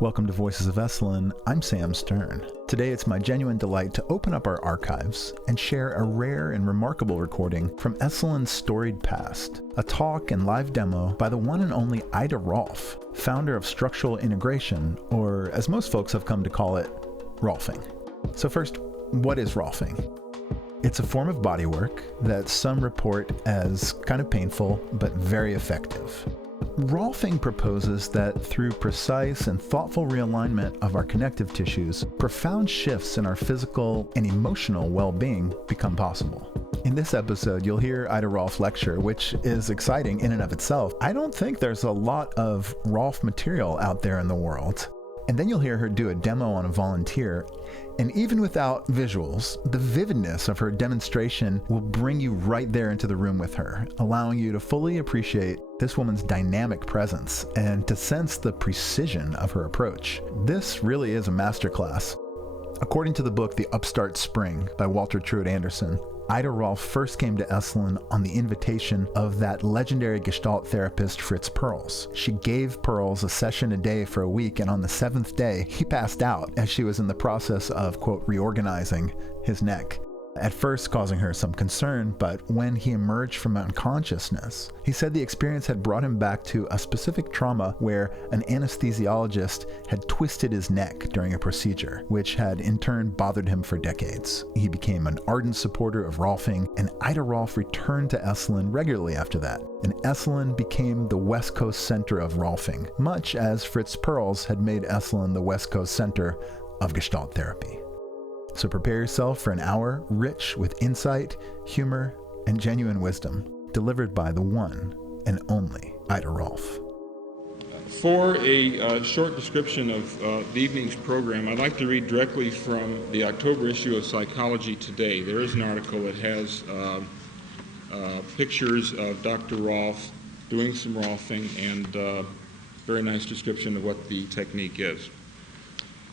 Welcome to Voices of Esalen. I'm Sam Stern. Today it's my genuine delight to open up our archives and share a rare and remarkable recording from Esalen's storied past, a talk and live demo by the one and only Ida Rolf, founder of structural integration, or as most folks have come to call it, Rolfing. So first, what is Rolfing? It's a form of bodywork that some report as kind of painful, but very effective. Rolfing proposes that through precise and thoughtful realignment of our connective tissues, profound shifts in our physical and emotional well-being become possible. In this episode, you'll hear Ida Rolf lecture, which is exciting in and of itself. I don't think there's a lot of Rolf material out there in the world. And then you'll hear her do a demo on a volunteer. And even without visuals, the vividness of her demonstration will bring you right there into the room with her, allowing you to fully appreciate this woman's dynamic presence and to sense the precision of her approach. This really is a masterclass. According to the book The Upstart Spring by Walter Truett Anderson, Ida Rolf first came to Esalen on the invitation of that legendary Gestalt therapist Fritz Perls. She gave Perls a session a day for a week, and on the seventh day, he passed out as she was in the process of, quote, reorganizing his neck. At first causing her some concern, but when he emerged from unconsciousness, he said the experience had brought him back to a specific trauma where an anesthesiologist had twisted his neck during a procedure, which had in turn bothered him for decades. He became an ardent supporter of Rolfing, and Ida Rolf returned to Esalen regularly after that. And Esalen became the West Coast center of Rolfing, much as Fritz Perls had made Esalen the West Coast center of Gestalt therapy. So prepare yourself for an hour rich with insight, humor, and genuine wisdom, delivered by the one and only Ida Rolf. For a short description of the evening's program, I'd like to read directly from the October issue of Psychology Today. There is an article that has pictures of Dr. Rolf doing some Rolfing and a very nice description of what the technique is.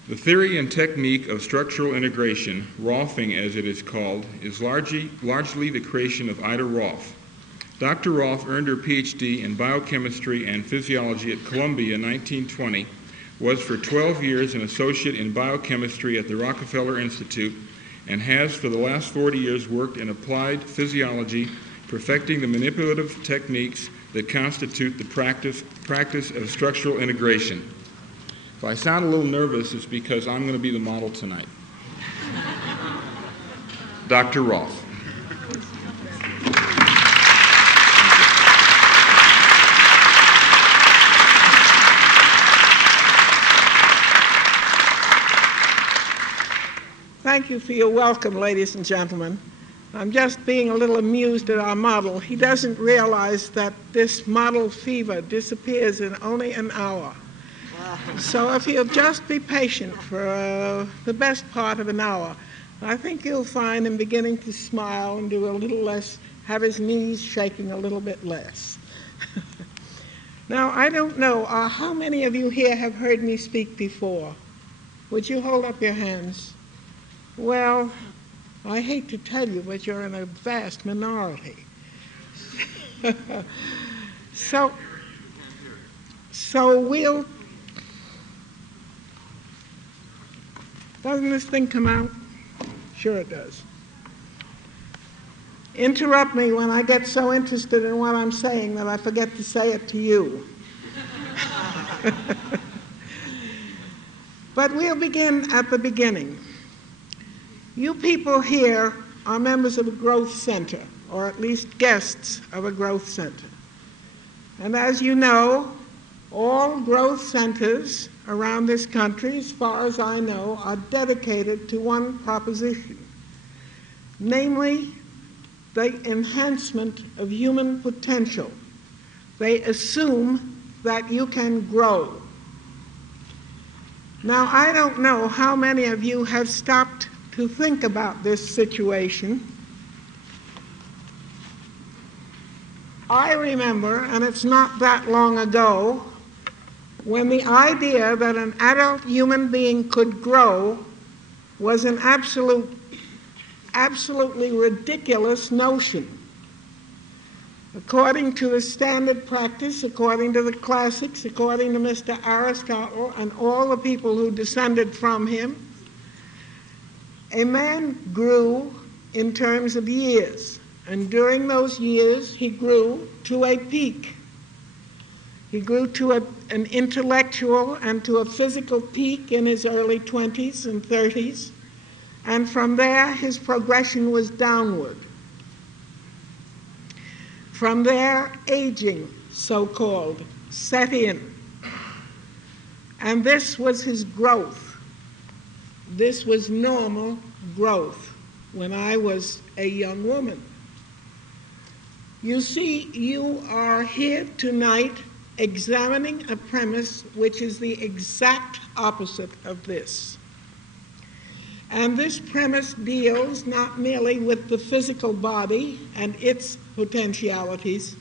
The theory and technique of structural integration, Rolfing as it is called, is largely the creation of Ida Rolf. Dr. Rolf earned her PhD in biochemistry and physiology at Columbia in 1920, was for 12 years an associate in biochemistry at the Rockefeller Institute, and has for the last 40 years worked in applied physiology, perfecting the manipulative techniques that constitute the practice of structural integration. If I sound a little nervous, it's because I'm going to be the model tonight. Dr. Rolf. Thank you for your welcome, ladies and gentlemen. I'm just being a little amused at our model. He doesn't realize that this model fever disappears in only an hour. So if you'll just be patient for the best part of an hour, I think you'll find him beginning to smile and do a little less, have his knees shaking a little bit less. Now, I don't know, how many of you here have heard me speak before? Would you hold up your hands? Well, I hate to tell you, but you're in a vast minority. So we'll... Doesn't this thing come out? Sure it does. Interrupt me when I get so interested in what I'm saying that I forget to say it to you. But we'll begin at the beginning. You people here are members of a growth center, or at least guests of a growth center. And as you know, all growth centers around this country, as far as I know, are dedicated to one proposition, namely the enhancement of human potential. They assume that you can grow. Now, I don't know how many of you have stopped to think about this situation. I remember, and it's not that long ago, when the idea that an adult human being could grow was an absolutely ridiculous notion. According to the standard practice, according to the classics, according to Mr. Aristotle and all the people who descended from him, a man grew in terms of years, and during those years he grew to a peak. He grew to an intellectual and to a physical peak in his early 20s and 30s, and from there his progression was downward. From there, aging, so-called, set in. And this was his growth. This was normal growth when I was a young woman. You see, you are here tonight examining a premise which is the exact opposite of this. And this premise deals not merely with the physical body and its potentialities,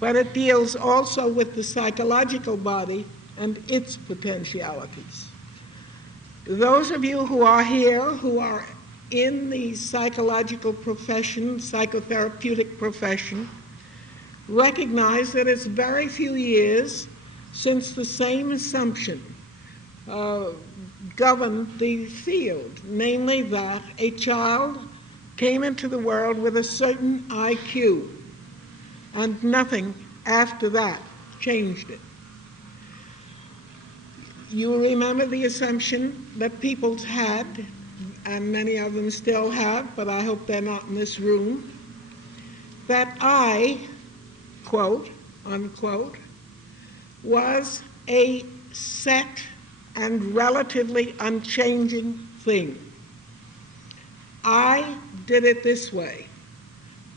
but it deals also with the psychological body and its potentialities. Those of you who are here, who are in the psychological profession, psychotherapeutic profession, recognize that it's very few years since the same assumption governed the field, namely that a child came into the world with a certain IQ, and nothing after that changed it. You remember the assumption that people had, and many of them still have, but I hope they're not in this room, that I, quote, unquote, was a set and relatively unchanging thing. I did it this way.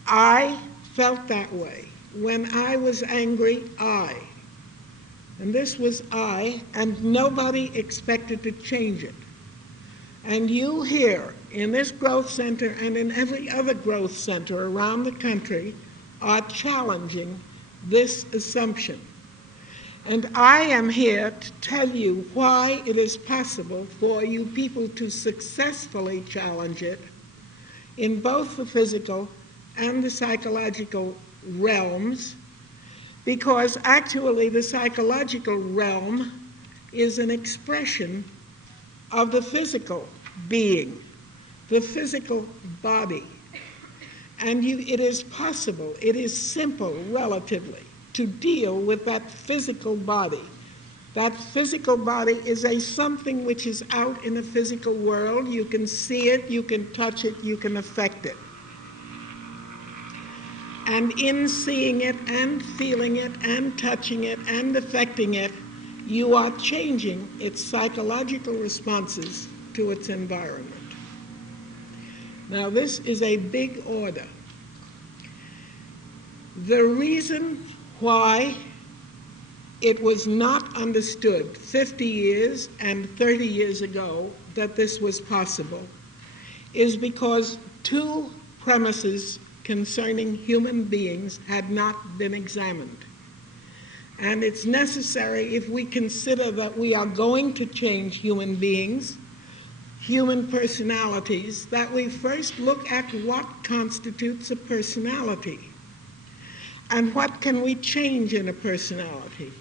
I felt that way. When I was angry, I. And this was I, and nobody expected to change it. And you here in this growth center and in every other growth center around the country are challenging this assumption. And I am here to tell you why it is possible for you people to successfully challenge it in both the physical and the psychological realms, because actually the psychological realm is an expression of the physical being, the physical body. And it is possible, it is simple relatively, to deal with that physical body. That physical body is a something which is out in the physical world. You can see it, you can touch it, you can affect it. And in seeing it and feeling it and touching it and affecting it, you are changing its psychological responses to its environment. Now, this is a big order. The reason why it was not understood 50 years and 30 years ago that this was possible is because two premises concerning human beings had not been examined. And it's necessary, if we consider that we are going to change human beings, human personalities, that we first look at what constitutes a personality. And what can we change in a personality?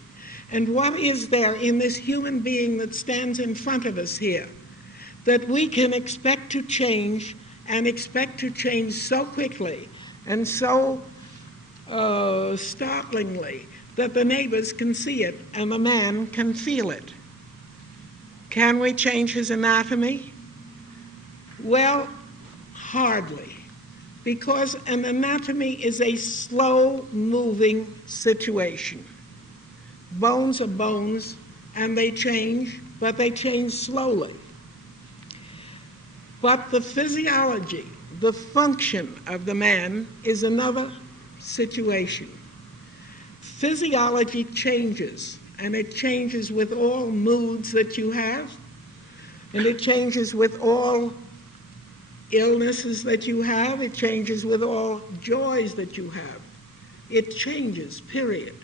And what is there in this human being that stands in front of us here that we can expect to change, and expect to change so quickly and so startlingly that the neighbors can see it and the man can feel it? Can we change his anatomy? Well, hardly. Because an anatomy is a slow-moving situation. Bones are bones, and they change, but they change slowly. But the physiology, the function of the man is another situation. Physiology changes, and it changes with all moods that you have, and it changes with all illnesses that you have, it changes with all joys that you have. It changes, period.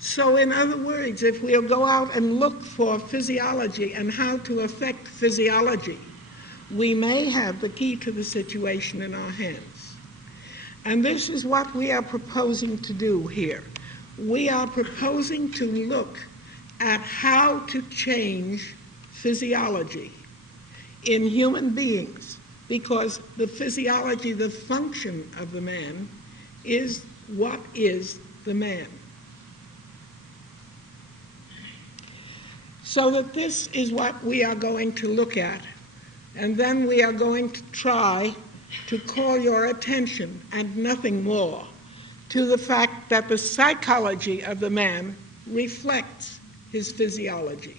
So in other words, if we'll go out and look for physiology and how to affect physiology, we may have the key to the situation in our hands. And this is what we are proposing to do here. We are proposing to look at how to change physiology in human beings, because the physiology, the function of the man, is what is the man. So that this is what we are going to look at, and then we are going to try to call your attention, and nothing more, to the fact that the psychology of the man reflects his physiology.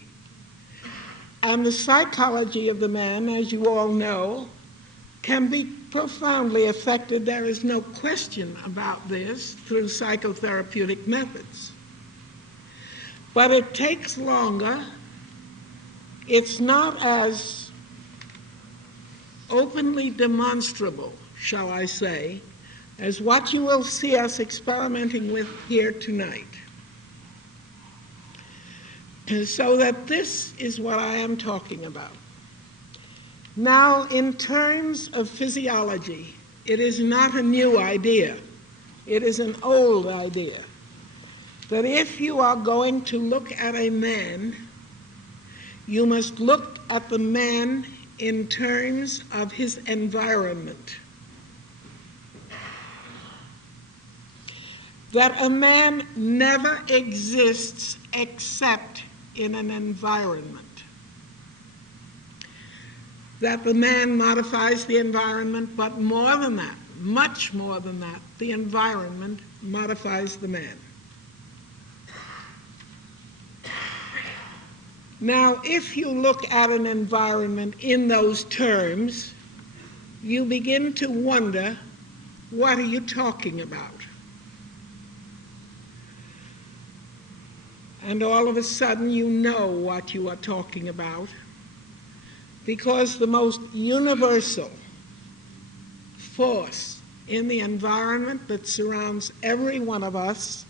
And the psychology of the man, as you all know, can be profoundly affected, there is no question about this, through psychotherapeutic methods. But it takes longer. It's not as openly demonstrable, shall I say, as what you will see us experimenting with here tonight. And so that this is what I am talking about. Now, in terms of physiology, it is not a new idea. It is an old idea. That if you are going to look at a man, you must look at the man in terms of his environment. That a man never exists except in an environment. That the man modifies the environment, but more than that, much more than that, the environment modifies the man. Now, if you look at an environment in those terms, you begin to wonder, what are you talking about? And all of a sudden you know what you are talking about, because the most universal force in the environment that surrounds every one of us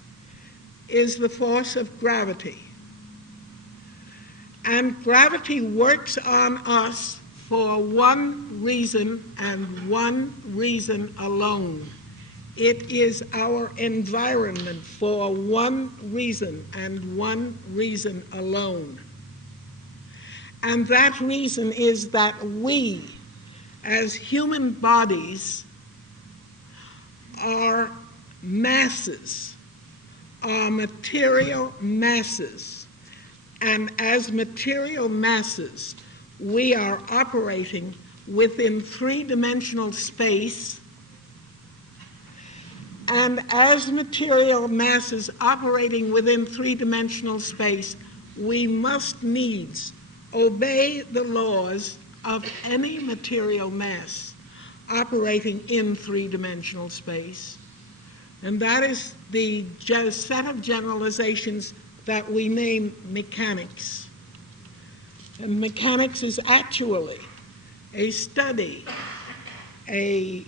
is the force of gravity. And gravity works on us for one reason and one reason alone. It is our environment for one reason and one reason alone. And that reason is that we, as human bodies, are masses, are material masses. And as material masses, we are operating within three-dimensional space. And as material masses operating within three-dimensional space, we must needs obey the laws of any material mass operating in three-dimensional space. And that is the set of generalizations that we name mechanics. And mechanics is actually a study, a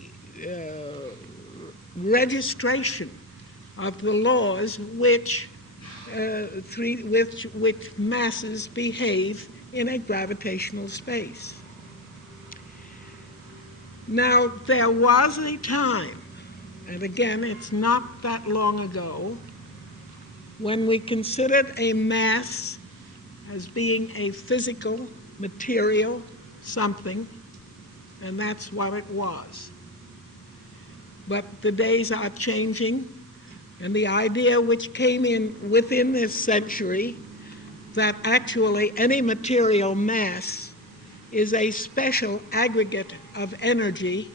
registration of the laws which masses behave in a gravitational space. Now, there was a time, and again, it's not that long ago, when we considered a mass as being a physical, material something, and that's what it was. But the days are changing, and the idea which came in within this century that actually any material mass is a special aggregate of energy,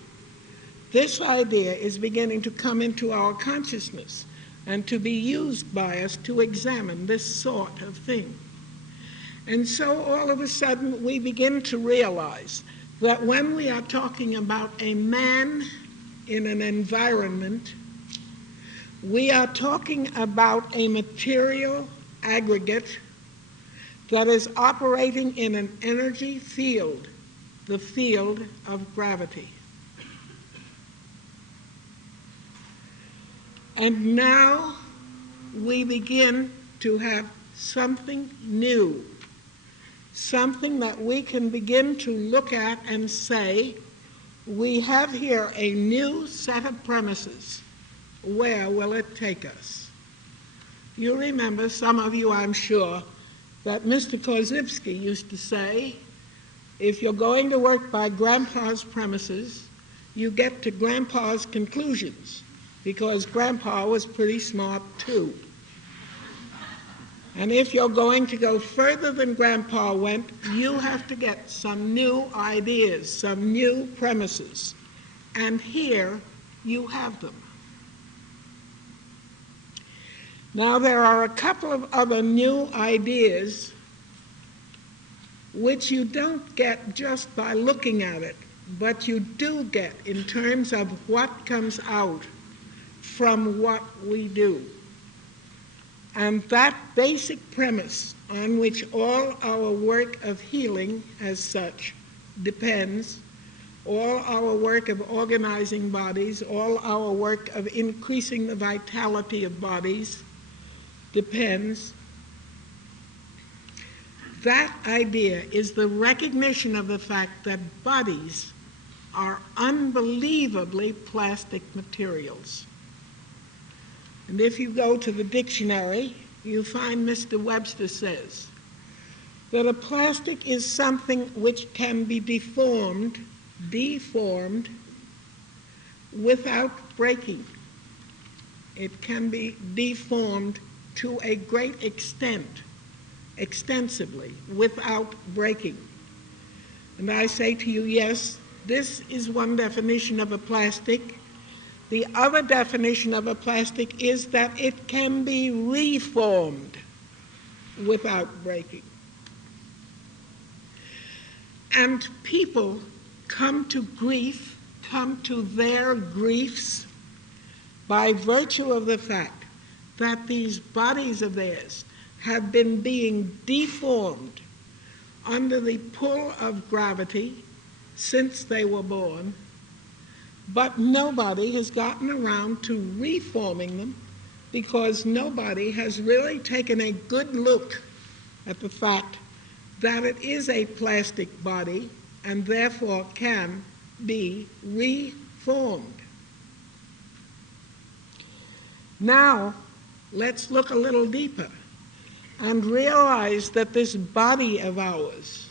this idea is beginning to come into our consciousness and to be used by us to examine this sort of thing. And so all of a sudden we begin to realize that when we are talking about a man in an environment, we are talking about a material aggregate that is operating in an energy field, the field of gravity. And now we begin to have something new, something that we can begin to look at and say, we have here a new set of premises. Where will it take us? You remember, some of you I'm sure, that Mr. Korzybski used to say, if you're going to work by Grandpa's premises, you get to Grandpa's conclusions, because Grandpa was pretty smart too. And if you're going to go further than Grandpa went, you have to get some new ideas, some new premises. And here you have them. Now, there are a couple of other new ideas which you don't get just by looking at it, but you do get in terms of what comes out from what we do. And that basic premise on which all our work of healing as such depends, all our work of organizing bodies, all our work of increasing the vitality of bodies depends. That idea is the recognition of the fact that bodies are unbelievably plastic materials. And if you go to the dictionary, you find Mr. Webster says that a plastic is something which can be deformed without breaking. It can be deformed to a great extent, extensively, without breaking. And I say to you, yes, this is one definition of a plastic. The other definition of a plastic is that it can be reformed without breaking. And people come to grief, come to their griefs by virtue of the fact that these bodies of theirs have been being deformed under the pull of gravity since they were born, but nobody has gotten around to reforming them because nobody has really taken a good look at the fact that it is a plastic body and therefore can be reformed. Now, let's look a little deeper and realize that this body of ours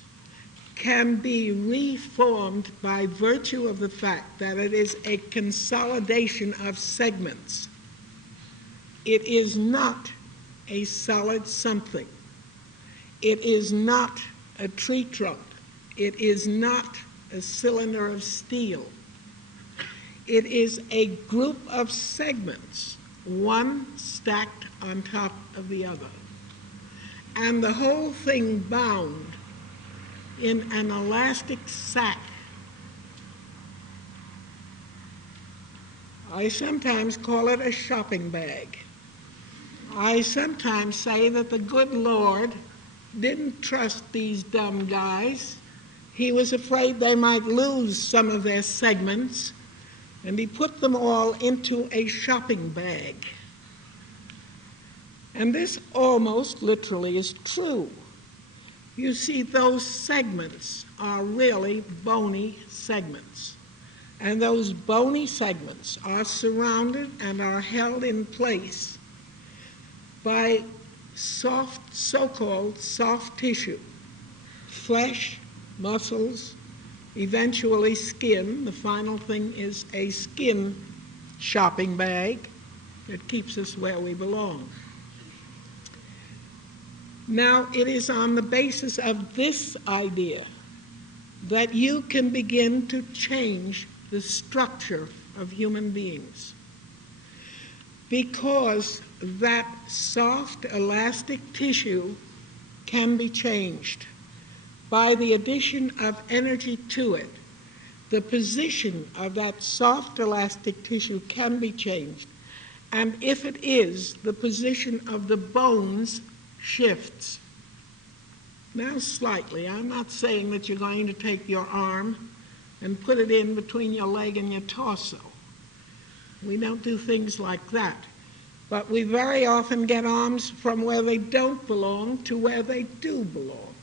can be reformed by virtue of the fact that it is a consolidation of segments. It is not a solid something. It is not a tree trunk. It is not a cylinder of steel. It is a group of segments, one stacked on top of the other, and the whole thing bound in an elastic sack. I sometimes call it a shopping bag. I sometimes say that the good Lord didn't trust these dumb guys. He was afraid they might lose some of their segments, and he put them all into a shopping bag. And this almost literally is true. You see, those segments are really bony segments. And those bony segments are surrounded and are held in place by soft, so-called soft tissue, flesh, muscles, eventually skin. The final thing is a skin shopping bag that keeps us where we belong. Now, it is on the basis of this idea that you can begin to change the structure of human beings, because that soft, elastic tissue can be changed by the addition of energy to it. The position of that soft, elastic tissue can be changed, and if it is, the position of the bones shifts. Now slightly, I'm not saying that you're going to take your arm and put it in between your leg and your torso. We don't do things like that. But we very often get arms from where they don't belong to where they do belong.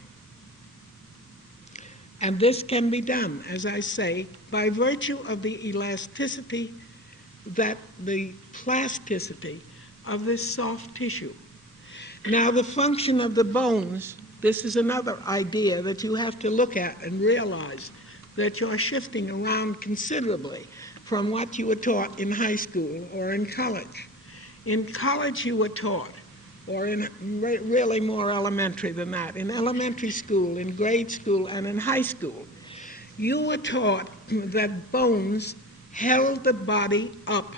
And this can be done, as I say, by virtue of the elasticity, the plasticity of this soft tissue. Now, the function of the bones, this is another idea that you have to look at and realize that you're shifting around considerably from what you were taught in high school or in college. In college you were taught, or in really more elementary than that, in elementary school, in grade school, and in high school, you were taught that bones held the body up.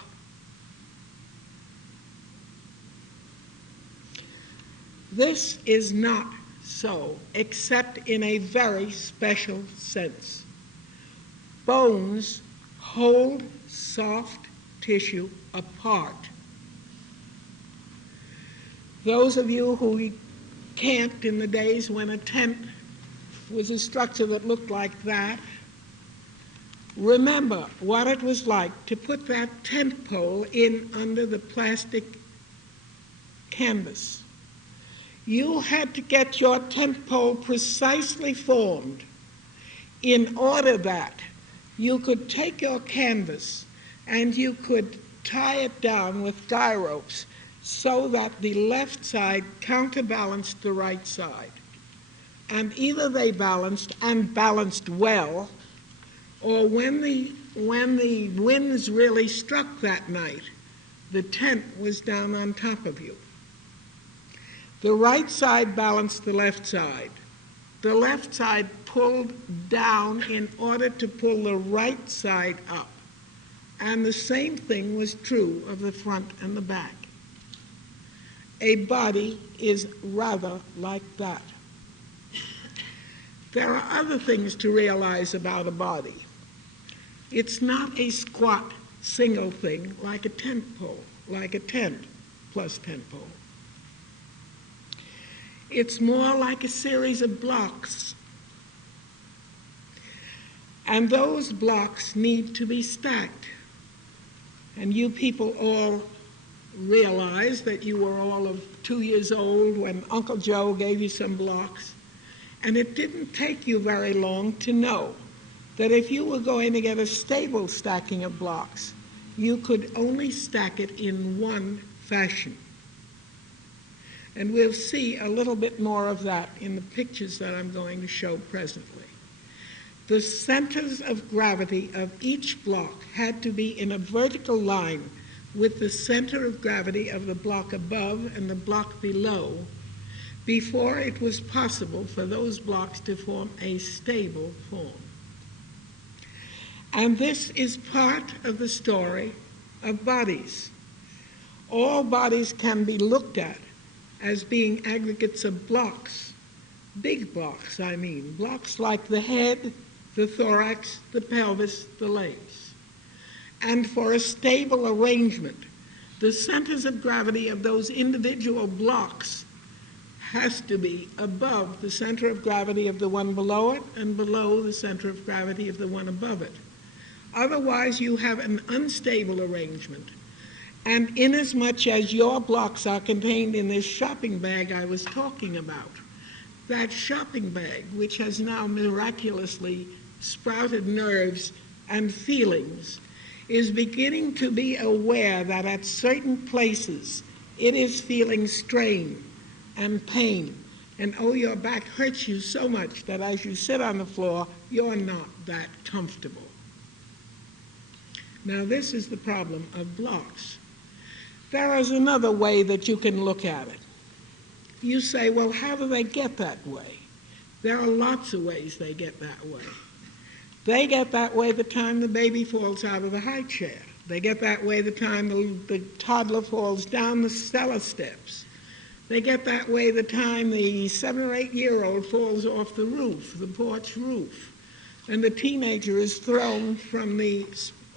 This is not so, except in a very special sense. Bones hold soft tissue apart. Those of you who camped in the days when a tent was a structure that looked like that, remember what it was like to put that tent pole in under the plastic canvas. You had to get your tent pole precisely formed in order that you could take your canvas and you could tie it down with guy ropes so that the left side counterbalanced the right side. And either they balanced and balanced well, or when the winds really struck that night, the tent was down on top of you. The right side balanced the left side. The left side pulled down in order to pull the right side up. And the same thing was true of the front and the back. A body is rather like that. There are other things to realize about a body. It's not a squat, single thing like a tent pole, like a tent plus tent pole. It's more like a series of blocks. And those blocks need to be stacked. And you people all realize that you were all of 2 years old when Uncle Joe gave you some blocks. And it didn't take you very long to know that if you were going to get a stable stacking of blocks, you could only stack it in one fashion. And we'll see a little bit more of that in the pictures that I'm going to show presently. The centers of gravity of each block had to be in a vertical line with the center of gravity of the block above and the block below before it was possible for those blocks to form a stable form. And this is part of the story of bodies. All bodies can be looked at as being aggregates of blocks, big blocks, I mean, blocks like the head, the thorax, the pelvis, the legs. And for a stable arrangement, the centers of gravity of those individual blocks has to be above the center of gravity of the one below it and below the center of gravity of the one above it. Otherwise, you have an unstable arrangement. And inasmuch as your blocks are contained in this shopping bag I was talking about, that shopping bag, which has now miraculously sprouted nerves and feelings, is beginning to be aware that at certain places it is feeling strain and pain. And oh, your back hurts you so much that as you sit on the floor, you're not that comfortable. Now, this is the problem of blocks. There is another way that you can look at it. You say, well, how do they get that way? There are lots of ways they get that way. They get that way the time the baby falls out of the high chair. They get that way the time the toddler falls down the cellar steps. They get that way the time the 7 or 8 year old falls off the roof, the porch roof, and the teenager is thrown from the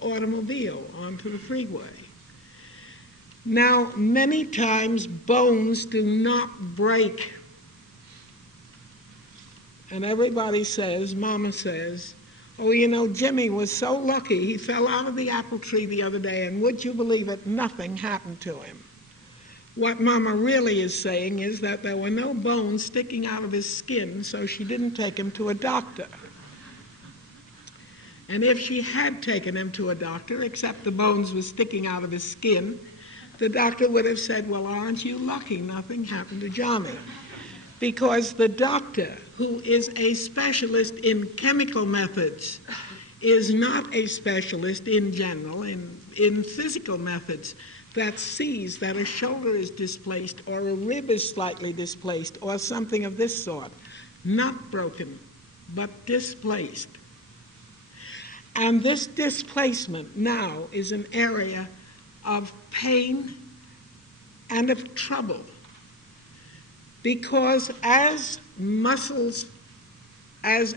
automobile onto the freeway. Now, many times bones do not break. And everybody says, Mama says, oh, you know, Jimmy was so lucky. He fell out of the apple tree the other day, and would you believe it, nothing happened to him. What Mama really is saying is that there were no bones sticking out of his skin, so she didn't take him to a doctor. And if she had taken him to a doctor, except the bones were sticking out of his skin, the doctor would have said, well, aren't you lucky nothing happened to Johnny? Because the doctor, who is a specialist in chemical methods, is not a specialist in general, in physical methods, that sees that a shoulder is displaced or a rib is slightly displaced or something of this sort. Not broken, but displaced. And this displacement now is an area of pain and of trouble, because as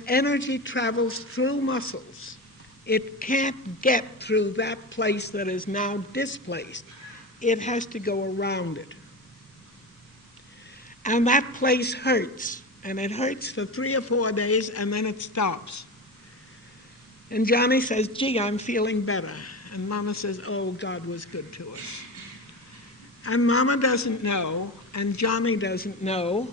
energy travels through muscles, it can't get through that place that is now displaced. It has to go around it. And that place hurts, and it hurts for 3 or 4 days, and then it stops. And Johnny says, gee, I'm feeling better. And Mama says, oh, God was good to us. And Mama doesn't know, and Johnny doesn't know,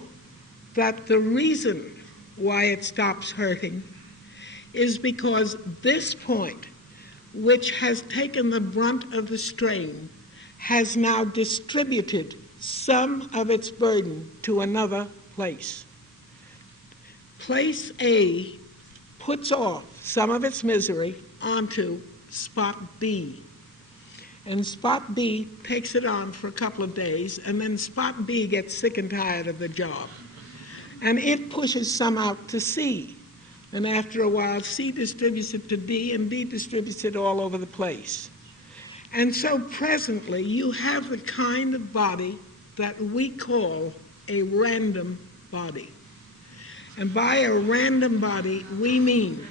that the reason why it stops hurting is because this point, which has taken the brunt of the strain, has now distributed some of its burden to another place. Place A puts off some of its misery onto spot B. And spot B takes it on for a couple of days, and then spot B gets sick and tired of the job. And it pushes some out to C. And after a while, C distributes it to D, and D distributes it all over the place. And so presently, you have the kind of body that we call a random body. And by a random body, we mean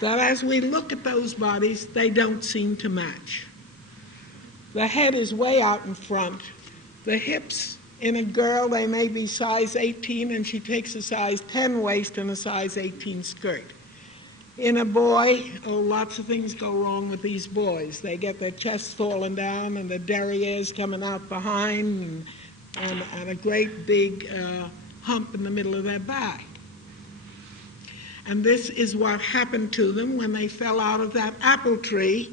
that as we look at those bodies, they don't seem to match. The head is way out in front. The hips, in a girl, they may be size 18, and she takes a size 10 waist and a size 18 skirt. In a boy, oh, lots of things go wrong with these boys. They get their chests falling down and the derrieres coming out behind and a great big hump in the middle of their back. And this is what happened to them when they fell out of that apple tree,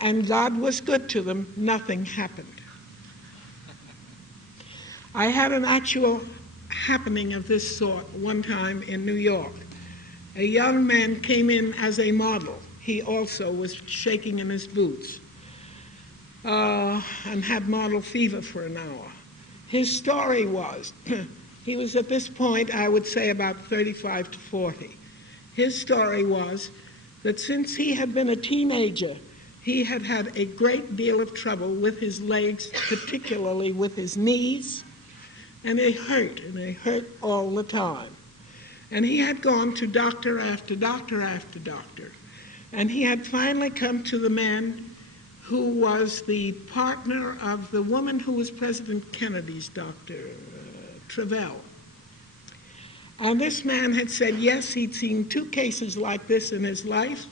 and God was good to them. Nothing happened. I had an actual happening of this sort one time in New York. A young man came in as a model. He also was shaking in his boots and had model fever for an hour. His story was, he was at this point, I would say, about 35 to 40. His story was that since he had been a teenager, he had had a great deal of trouble with his legs, particularly with his knees, and they hurt all the time. And he had gone to doctor after doctor after doctor, and he had finally come to the man who was the partner of the woman who was President Kennedy's doctor, Travell. And this man had said, yes, he'd seen 2 cases like this in his life,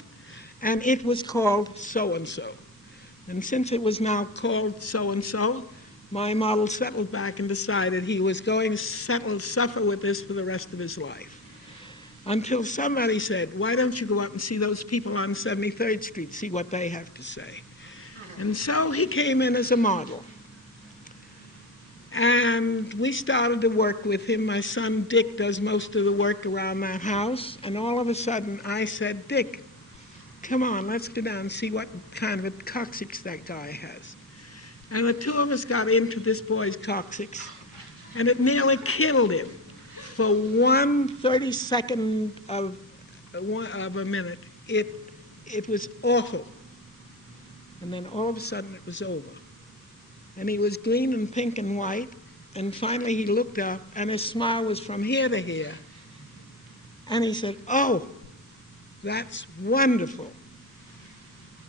and it was called so-and-so. And since it was now called so-and-so, my model settled back and decided he was going to suffer with this for the rest of his life. Until somebody said, why don't you go up and see those people on 73rd Street, see what they have to say. And so he came in as a model. And we started to work with him. My son Dick does most of the work around that house. And all of a sudden I said, Dick, come on, let's go down and see what kind of a coccyx that guy has. And the 2 of us got into this boy's coccyx, and it nearly killed him for 1/32 of a minute. It was awful. And then all of a sudden it was over. And he was green and pink and white, and finally he looked up, and his smile was from here to here. And he said, oh, that's wonderful.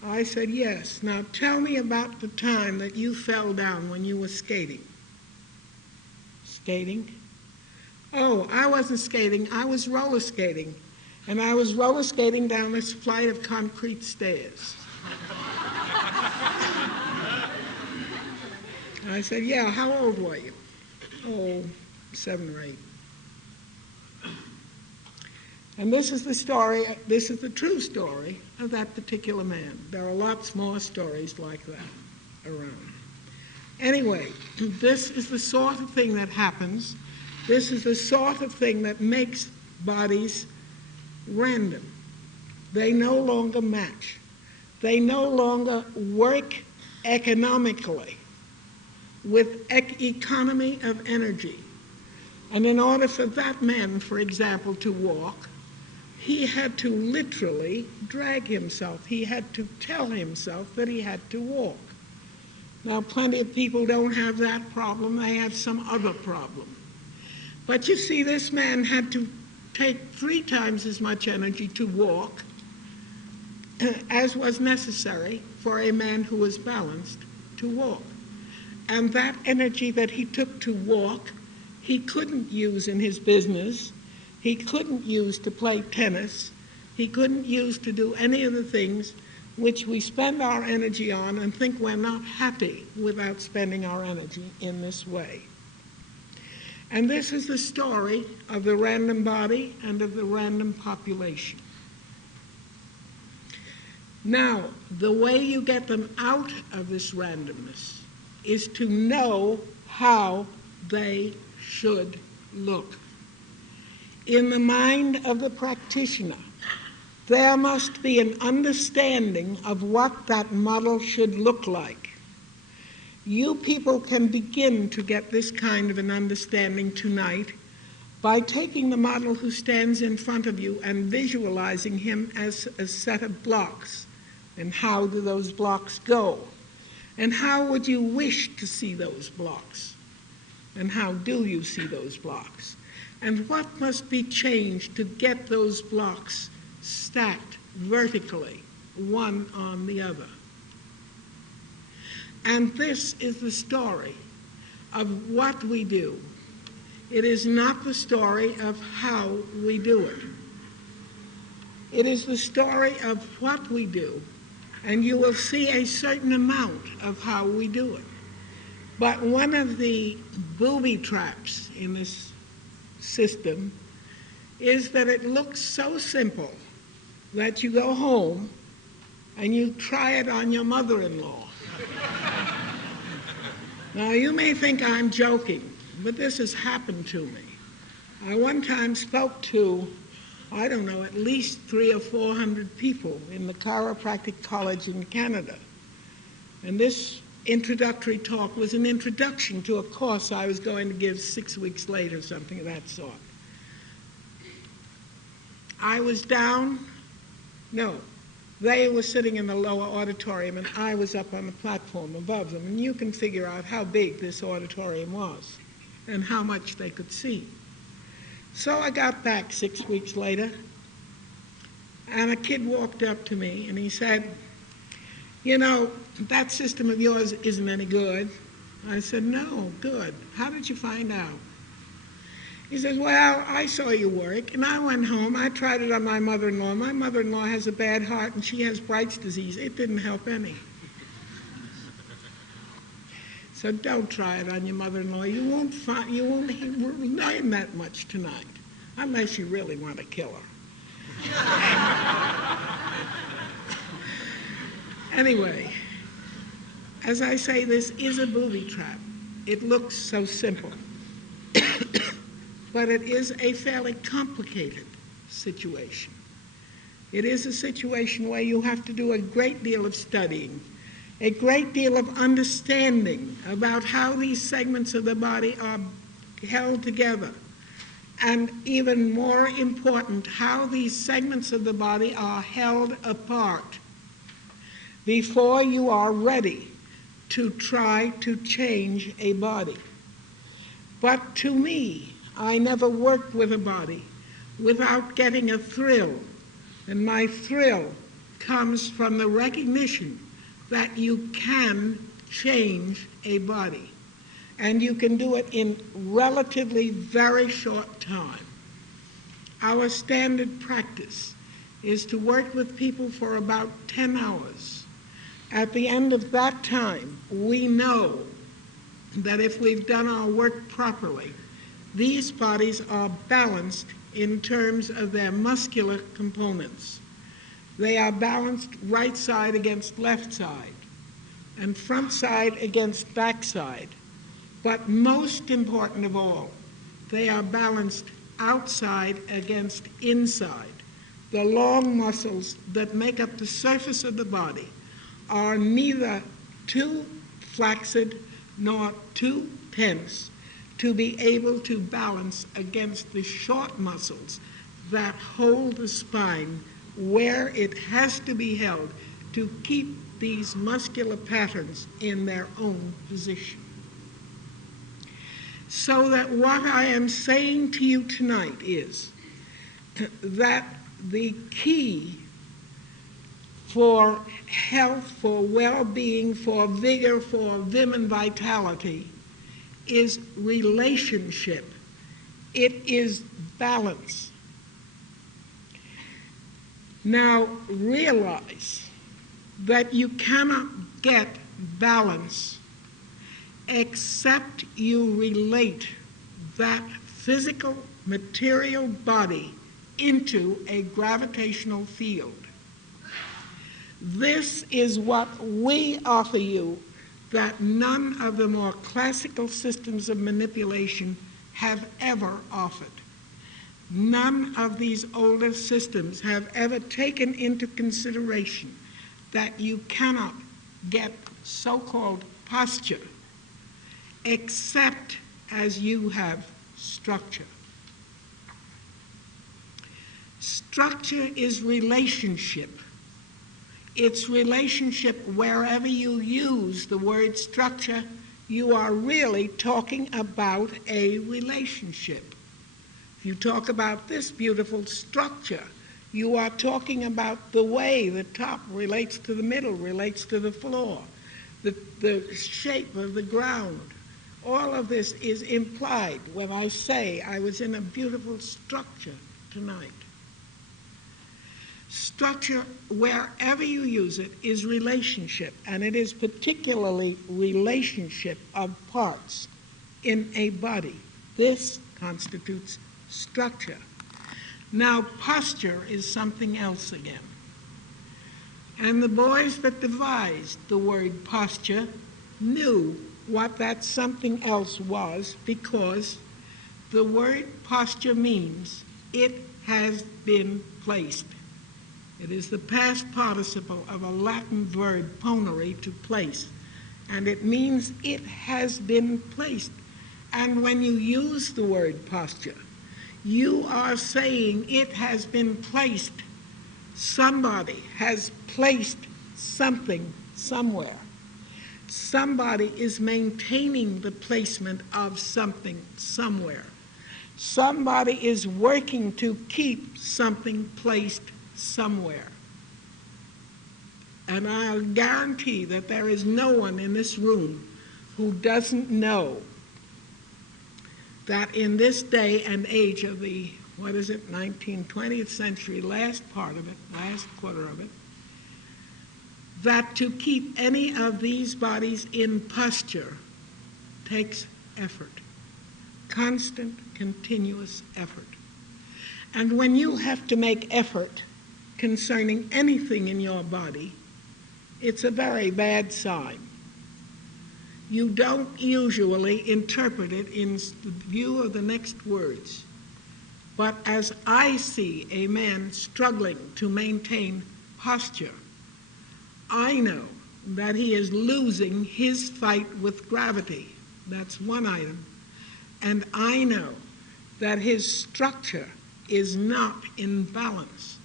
I said, yes. Now tell me about the time that you fell down when you were skating. Skating? Oh, I wasn't skating. I was roller skating. And I was roller skating down this flight of concrete stairs. I said, yeah, how old were you? Oh, 7 or 8. And this is the story, this is the true story of that particular man. There are lots more stories like that around. Anyway, this is the sort of thing that happens. This is the sort of thing that makes bodies random. They no longer match. They no longer work economically with economy of energy. And in order for that man, for example, to walk, he had to literally drag himself. He had to tell himself that he had to walk. Now, plenty of people don't have that problem. They have some other problem. But you see, this man had to take 3 times as much energy to walk as was necessary for a man who was balanced to walk. And that energy that he took to walk, he couldn't use in his business. He couldn't use to play tennis. He couldn't use to do any of the things which we spend our energy on and think we're not happy without spending our energy in this way. And this is the story of the random body and of the random population. Now, the way you get them out of this randomness is to know how they should look. In the mind of the practitioner, there must be an understanding of what that model should look like. You people can begin to get this kind of an understanding tonight by taking the model who stands in front of you and visualizing him as a set of blocks. And how do those blocks go? And how would you wish to see those blocks? And how do you see those blocks? And what must be changed to get those blocks stacked vertically, one on the other? And this is the story of what we do. It is not the story of how we do it. It is the story of what we do, and you will see a certain amount of how we do it. But one of the booby traps in this system is that it looks so simple that you go home and you try it on your mother-in-law. Now, you may think I'm joking, but this has happened to me. I one time spoke to, I don't know, at least 300 or 400 people in the chiropractic college in Canada. And this introductory talk was an introduction to a course I was going to give 6 weeks later, something of that sort. I was down, no, they were sitting in the lower auditorium and I was up on the platform above them. And you can figure out how big this auditorium was and how much they could see. So I got back 6 weeks later, and a kid walked up to me and he said, "You know, that system of yours isn't any good." I said, "No, good. How did you find out?" He says, "Well, I saw you work, and I went home. I tried it on my mother-in-law. My mother-in-law has a bad heart, and she has Bright's disease. It didn't help any." So don't try it on your mother-in-law. You won't learn that much tonight, unless you really want to kill her. Anyway, as I say, this is a booby trap. It looks so simple. But it is a fairly complicated situation. It is a situation where you have to do a great deal of studying, a great deal of understanding about how these segments of the body are held together, and even more important, how these segments of the body are held apart before you are ready to try to change a body. But to me, I never worked with a body without getting a thrill, and my thrill comes from the recognition that you can change a body, and you can do it in relatively very short time. Our standard practice is to work with people for about 10 hours. At the end of that time, we know that if we've done our work properly, these bodies are balanced in terms of their muscular components. They are balanced right side against left side and front side against back side. But most important of all, they are balanced outside against inside. The long muscles that make up the surface of the body are neither too flaccid nor too tense to be able to balance against the short muscles that hold the spine where it has to be held to keep these muscular patterns in their own position. So that what I am saying to you tonight is that the key for health, for well-being, for vigor, for vim and vitality is relationship. It is balance. Now realize that you cannot get balance except you relate that physical, material body into a gravitational field. This is what we offer you that none of the more classical systems of manipulation have ever offered. None of these older systems have ever taken into consideration that you cannot get so-called posture except as you have structure. Structure is relationship. It's relationship wherever you use the word structure, you are really talking about a relationship. If you talk about this beautiful structure, you are talking about the way the top relates to the middle, relates to the floor, the shape of the ground. All of this is implied when I say I was in a beautiful structure tonight. Structure, wherever you use it, is relationship, and it is particularly relationship of parts in a body. This constitutes structure. Now, posture is something else again. And the boys that devised the word posture knew what that something else was, because the word posture means it has been placed. It is the past participle of a Latin verb, ponere, to place, and it means it has been placed. And when you use the word posture, you are saying it has been placed. Somebody has placed something somewhere. Somebody is maintaining the placement of something somewhere. Somebody is working to keep something placed somewhere. And I'll guarantee that there is no one in this room who doesn't know that in this day and age of the, 20th century, last quarter of it, that to keep any of these bodies in posture takes effort, constant, continuous effort. And when you have to make effort concerning anything in your body, it's a very bad sign. You don't usually interpret it in view of the next words. But as I see a man struggling to maintain posture, I know that he is losing his fight with gravity. That's one item. And I know that his structure is not in balance,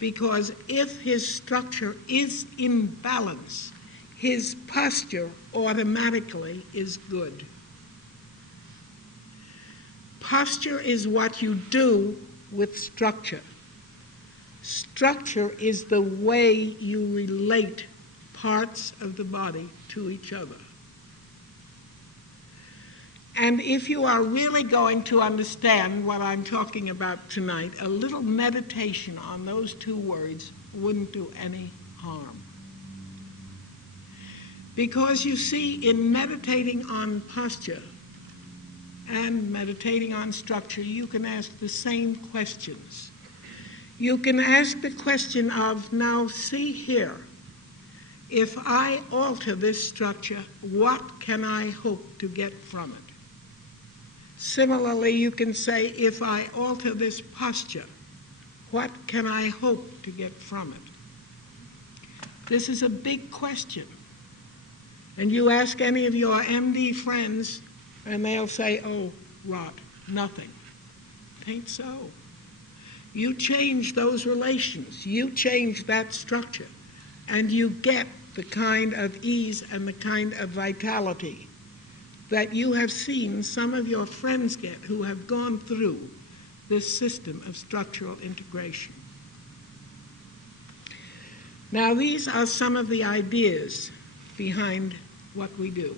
because if his structure is in balance, his posture automatically is good. Posture is what you do with structure. Structure is the way you relate parts of the body to each other. And if you are really going to understand what I'm talking about tonight, a little meditation on those two words wouldn't do any harm. Because you see, in meditating on posture, and meditating on structure, you can ask the same questions. You can ask the question of, now see here, if I alter this structure, what can I hope to get from it? Similarly, you can say, if I alter this posture, what can I hope to get from it? This is a big question. And you ask any of your MD friends, and they'll say, oh, rot, nothing. It ain't so. You change those relations, you change that structure, and you get the kind of ease and the kind of vitality that you have seen some of your friends get who have gone through this system of structural integration. Now, these are some of the ideas behind what we do.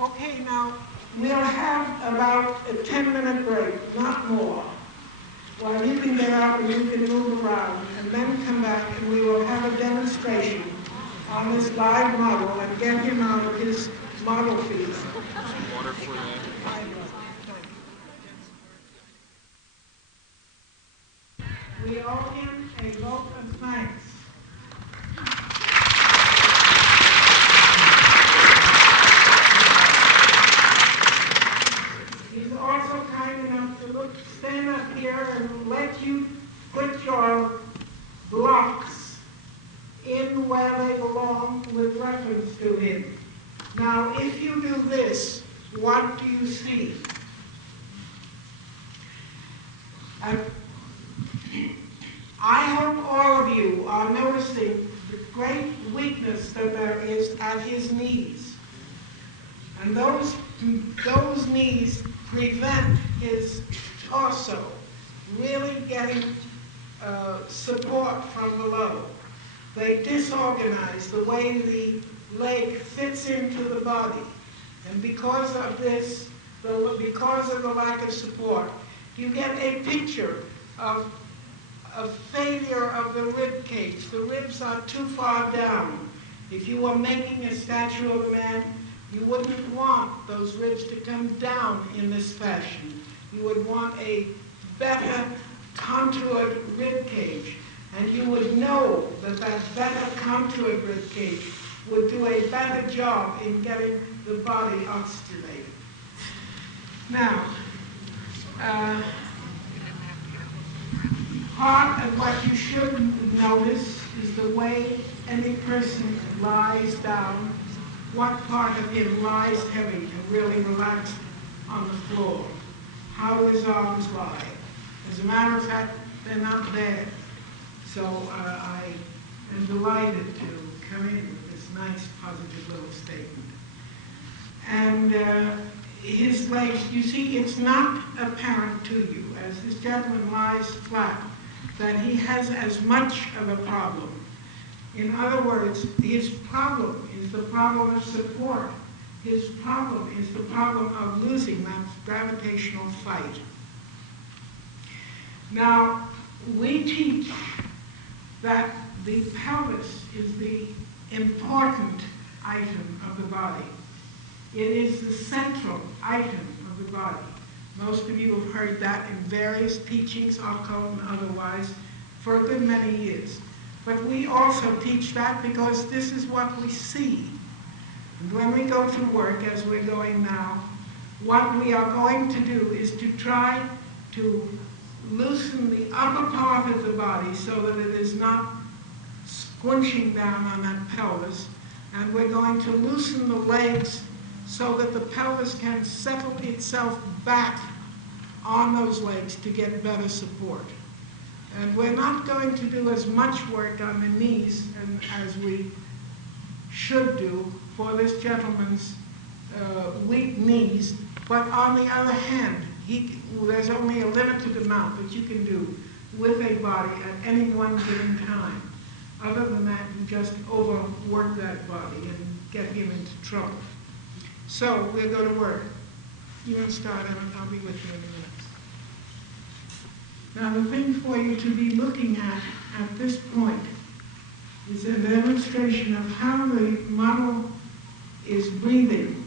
Okay, now, we'll have about a 10-minute break, not more, while you can get up and you can move around, and then come back and we will have a demonstration on this live model and get him out of his model field. Water for you. We owe him a vote of thanks. He's also kind enough to stand up here and let you put your blocks in where they belong with reference to him. Now, if you do this, what do you see? I hope all of you are noticing the great weakness that there is at his knees. And those knees prevent his torso really getting support from below. They disorganize the way the leg fits into the body. And because of this, because of the lack of support, you get a picture of a failure of the rib cage. The ribs are too far down. If you were making a statue of a man, you wouldn't want those ribs to come down in this fashion. You would want a better contoured rib cage. And you would know that that better contoured rib cage would do a better job in getting the body oxygenated. Now, part of what you should notice is the way any person lies down, what part of him lies heavy and really relaxed on the floor, how his arms lie. As a matter of fact, they're not there. So I am delighted to come in with this nice, positive little statement. And his legs, you see, it's not apparent to you, as this gentleman lies flat, that he has as much of a problem. In other words, his problem is the problem of support. His problem is the problem of losing that gravitational fight. Now, we teach that the pelvis is the important item of the body. It is the central item of the body. Most of you have heard that in various teachings, occult and otherwise, for a good many years. But we also teach that because this is what we see. And when we go to work, as we're going now, what we are going to do is to try to loosen the upper part of the body so that it is not squinching down on that pelvis. And we're going to loosen the legs so that the pelvis can settle itself back on those legs to get better support. And we're not going to do as much work on the knees as we should do for this gentleman's weak knees, but on the other hand, there's only a limited amount that you can do with a body at any one given time. Other than that, you just overwork that body and get him into trouble. So we'll go to work. You want to start, Evan? I'll be with you in a minute. Now, the thing for you to be looking at this point is a demonstration of how the model is breathing.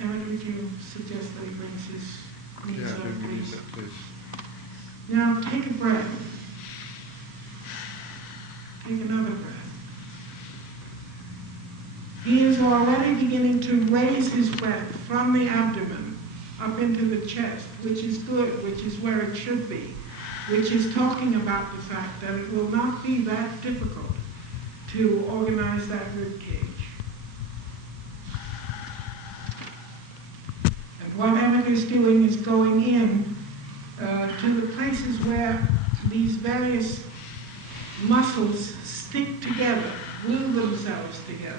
Emmett, would you suggest that he brings his knees up, please? Please. Now take a breath. Take another breath. He is already beginning to raise his breath from the abdomen up into the chest, which is good, which is where it should be, which is talking about the fact that it will not be that difficult to organize that rib cage. And what Emmett is doing is going in to the places where these various muscles stick together, glue themselves together.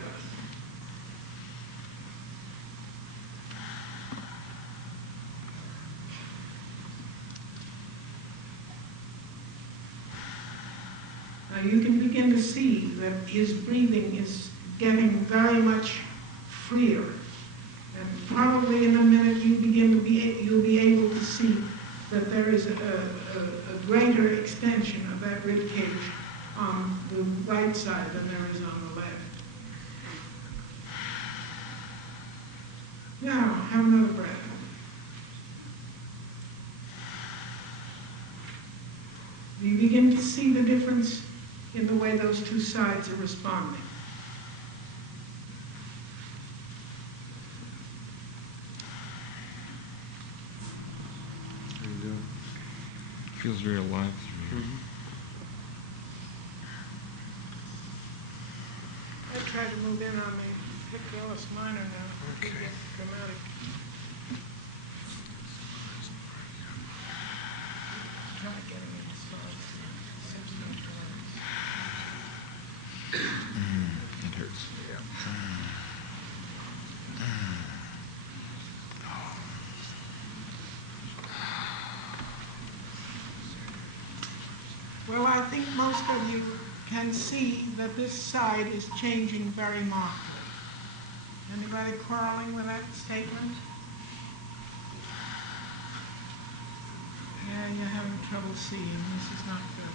Now you can begin to see that his breathing is getting very much freer. And probably in a minute you'll be able to see that there is a greater extension of that rib cage on the right side than there is on the left. Now, have another breath. You begin to see the difference in the way those two sides are responding. How you doing? Feels very alive to me. I try to move in on the pectoralis minor now. Okay. Dramatic. Try getting it as far as the symptom It hurts. Yeah. Well, I think most of you can see that this side is changing very markedly. Anybody quarreling with that statement? Yeah, you're having trouble seeing. This is not good.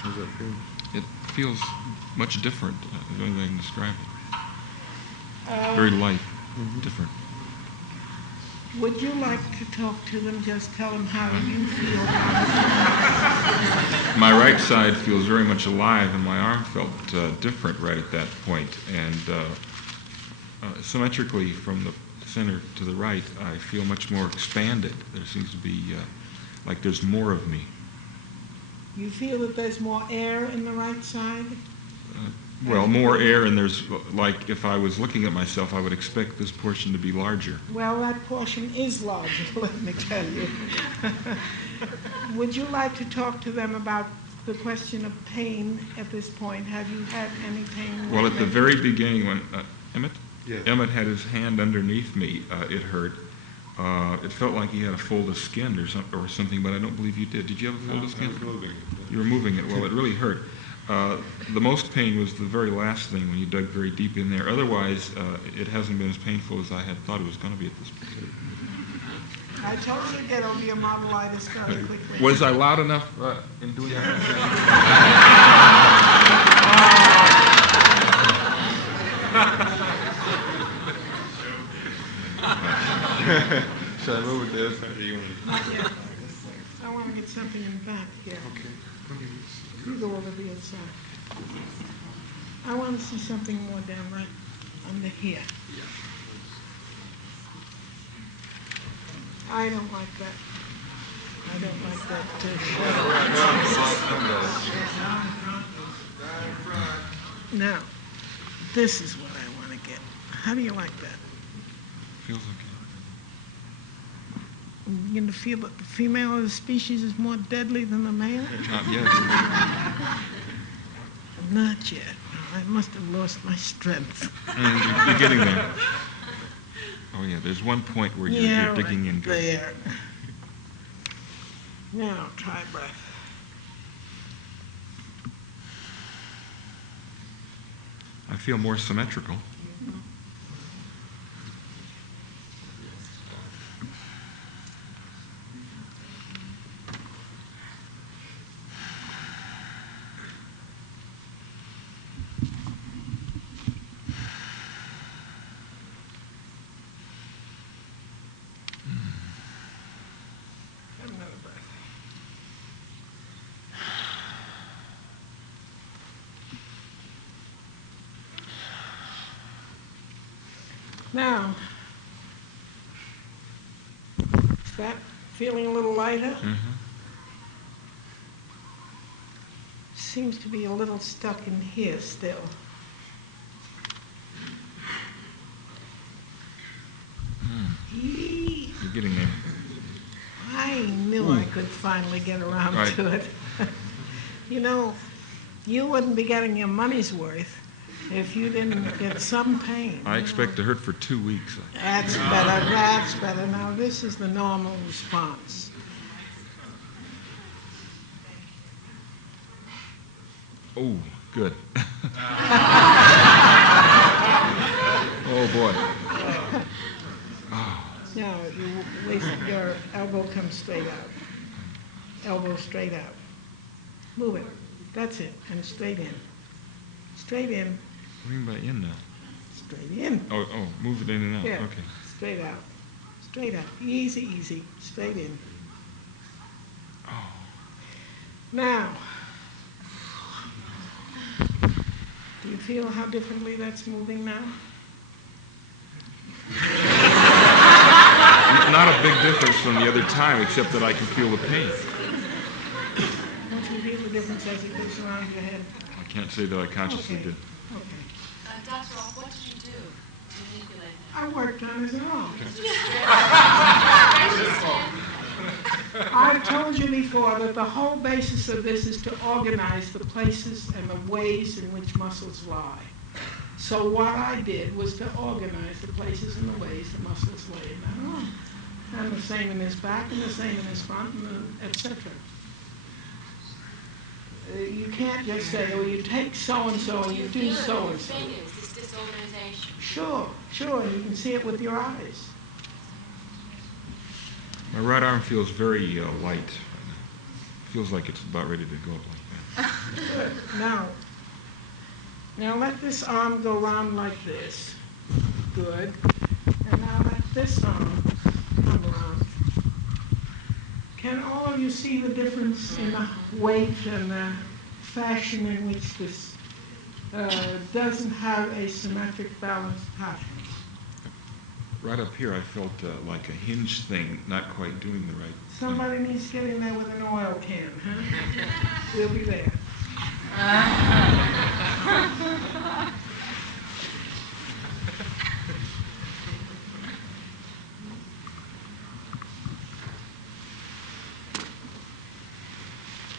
How does that feel? It feels much different. The only way I can describe it. Very light, different. Would you like to talk to them? Just tell them how you feel about My right side feels very much alive, and my arm felt different right at that point. And symmetrically from the center to the right, I feel much more expanded. There seems to be like there's more of me. it. You feel that there's more air in the right side? Well, more air, and there's, like, if I was looking at myself, I would expect this portion to be larger. Well, that portion is larger, let me tell you. Would you like to talk to them about the question of pain at this point? Have you had any pain? Well, at the very beginning, when Emmett? Yes. Emmett had his hand underneath me, it hurt. It felt like he had a fold of skin or something, but I don't believe you did. Did you have a fold of skin? I was moving it. You were moving it. Well, it really hurt. The most pain was the very last thing when you dug very deep in there. Otherwise, it hasn't been as painful as I had thought it was going to be at this point. I told you to get over your modelitis very quickly. Was I loud enough in doing that? Should I move with this? Not yet. I want to get something in the back here. Okay. You go over the other side. I want to see something more down right under here. I don't like that. I don't like that Now, this is what I want to get. How do you like that? Feels okay. You begin to feel that the female of the species is more deadly than the male? Not yet. Not yet. I must have lost my strength. You're getting there. Oh, yeah, there's one point where you're digging in good. There. Now, try breath. I feel more symmetrical. Now, is that feeling a little lighter? Seems to be a little stuck in here still. You're getting there. I knew I could finally get around to it. You know, you wouldn't be getting your money's worth if you didn't get some pain. I expect to hurt for 2 weeks. That's better, that's better. Now, this is the normal response. Oh, good. Oh, boy. Now, your elbow comes straight out. Elbow straight out. Move it. That's it. And straight in. Straight in. What do you mean by in now? Straight in. Oh, move it in and out. Yeah. Okay. Straight out. Straight out. Easy, easy. Straight in. Oh. Now, do you feel how differently that's moving now? Not a big difference from the other time, except that I can feel the pain. Don't you feel the difference as it goes around your head? I can't say that I consciously did. Okay. Dr. Rolf, what did you do to manipulate that? I worked on his arm. I've told you before that the whole basis of this is to organize the places and the ways in which muscles lie. So what I did was to organize the places and the ways the muscles lay in that arm. And the same in his back, and the same in his front, and etc. You can't just say, oh, you take so-and-so and you do so-and-so. This disorganization. Sure, you can see it with your eyes. My right arm feels very light. Feels like it's about ready to go up like that. Good. Now let this arm go round like this. Good. And now let this arm come around. Can all of you see the difference in the weight and the fashion in which this doesn't have a symmetric balanced pattern? Right up here, I felt like a hinge thing, not quite doing the right thing. Somebody needs to get in there with an oil can, huh? We'll be there.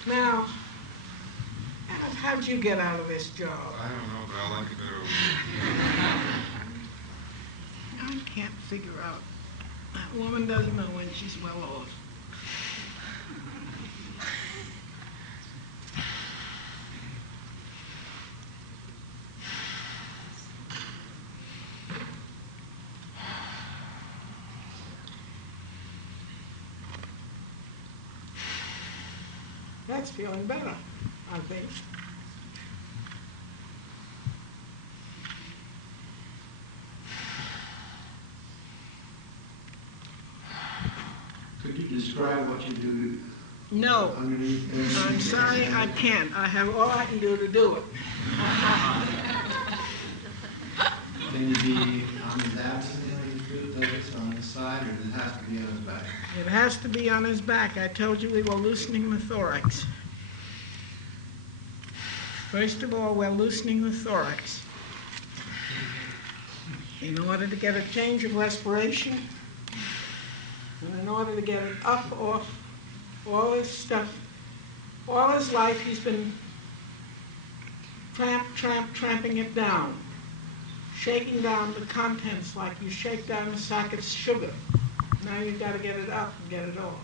Now, how'd you get out of this job? I don't know, but I like it better. I can't figure out. That woman doesn't know when she's well off. That's feeling better, I think. Could you describe what you do? No, Underneath there? I'm sorry, I can't. I have all I can do to do it. Can you be on his absent when you do this on his side, or does it have to be on his back? It has to be on his back. I told you we were loosening the thorax. First of all, we're loosening the thorax. In order to get a change of respiration, and in order to get it up off all his stuff, all his life he's been tramping it down, shaking down the contents like you shake down a sack of sugar. Now you've got to get it up and get it off.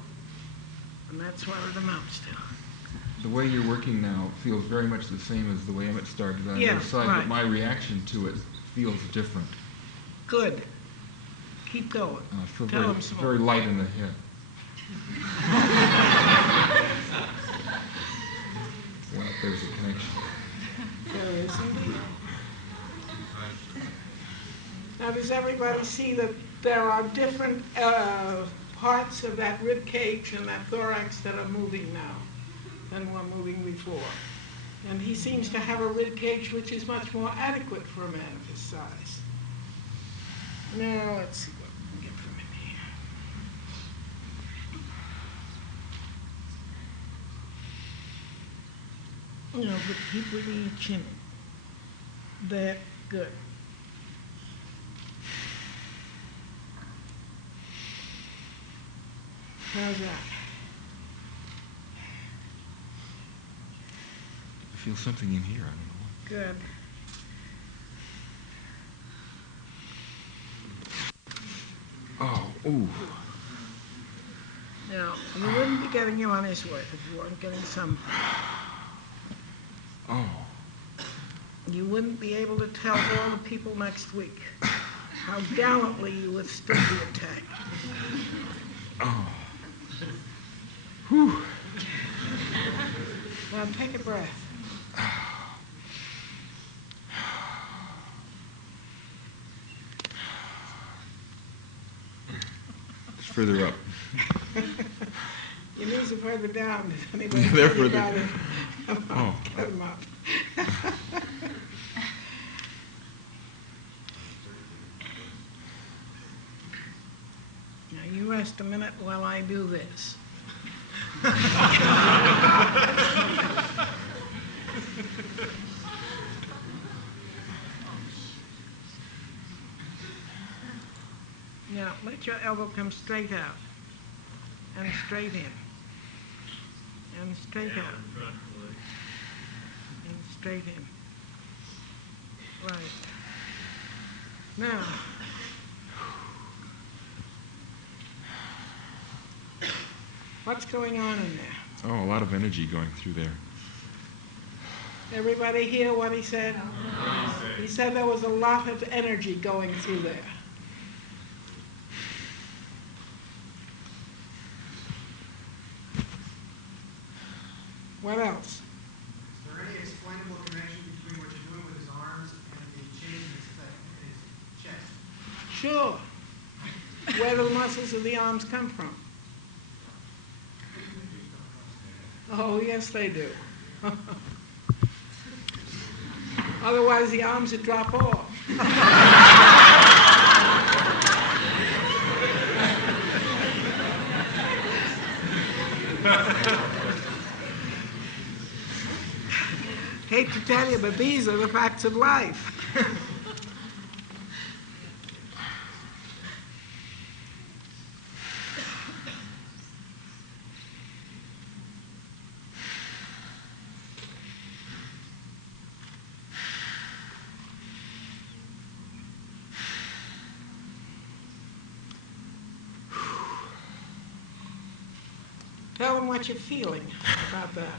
And that's what it amounts to. The way you're working now feels very much the same as the way Emmett started on Yeah, the side, right. but my reaction to it feels different. Good. Keep going. I feel Tell very, them some very more. light in the head. Well, there's a connection. There is indeed. Now, does everybody see that there are different parts of that rib cage and that thorax that are moving now than were moving before? And he seems to have a rib cage which is much more adequate for a man of his size. Now, let's see what we can get from in here. No, but keep bringing your chin in. There, good. How's that? I feel something in here, I don't know. Good. Oh, ooh. Now, you wouldn't be getting him on his way if you weren't getting some. Oh. You wouldn't be able to tell all the people next week how gallantly you withstood the attack. Oh. Whew. Now, take a breath. It's further up. Your knees are further down. Does anybody They're tell you further about it? down. Come on, Oh. get them up. Now, you rest a minute while I do this. Now, let your elbow come straight out, and straight in, and straight out, and straight in. Right. Now, what's going on in there? Oh, a lot of energy going through there. Everybody hear what he said? He said there was a lot of energy going through there. What else? Is there any explainable connection between what you're doing with his arms and the change in his chest? Sure. Where do the muscles of the arms come from? Oh, yes, they do. Otherwise, the arms would drop off. Hate to tell you, but these are the facts of life. Tell them what you're feeling about that.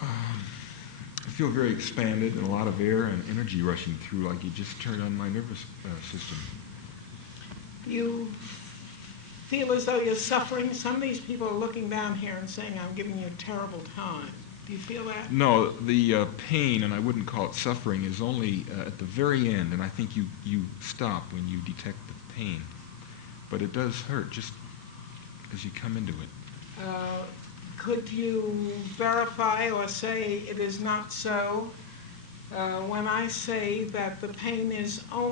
I feel very expanded and a lot of air and energy rushing through, like you just turned on my nervous system. You feel as though you're suffering. Some of these people are looking down here and saying, I'm giving you a terrible time. Do you feel that? No, the pain, and I wouldn't call it suffering, is only at the very end, and I think you stop when you detect the pain. But it does hurt just as you come into it. Could you verify or say it is not so when I say that the pain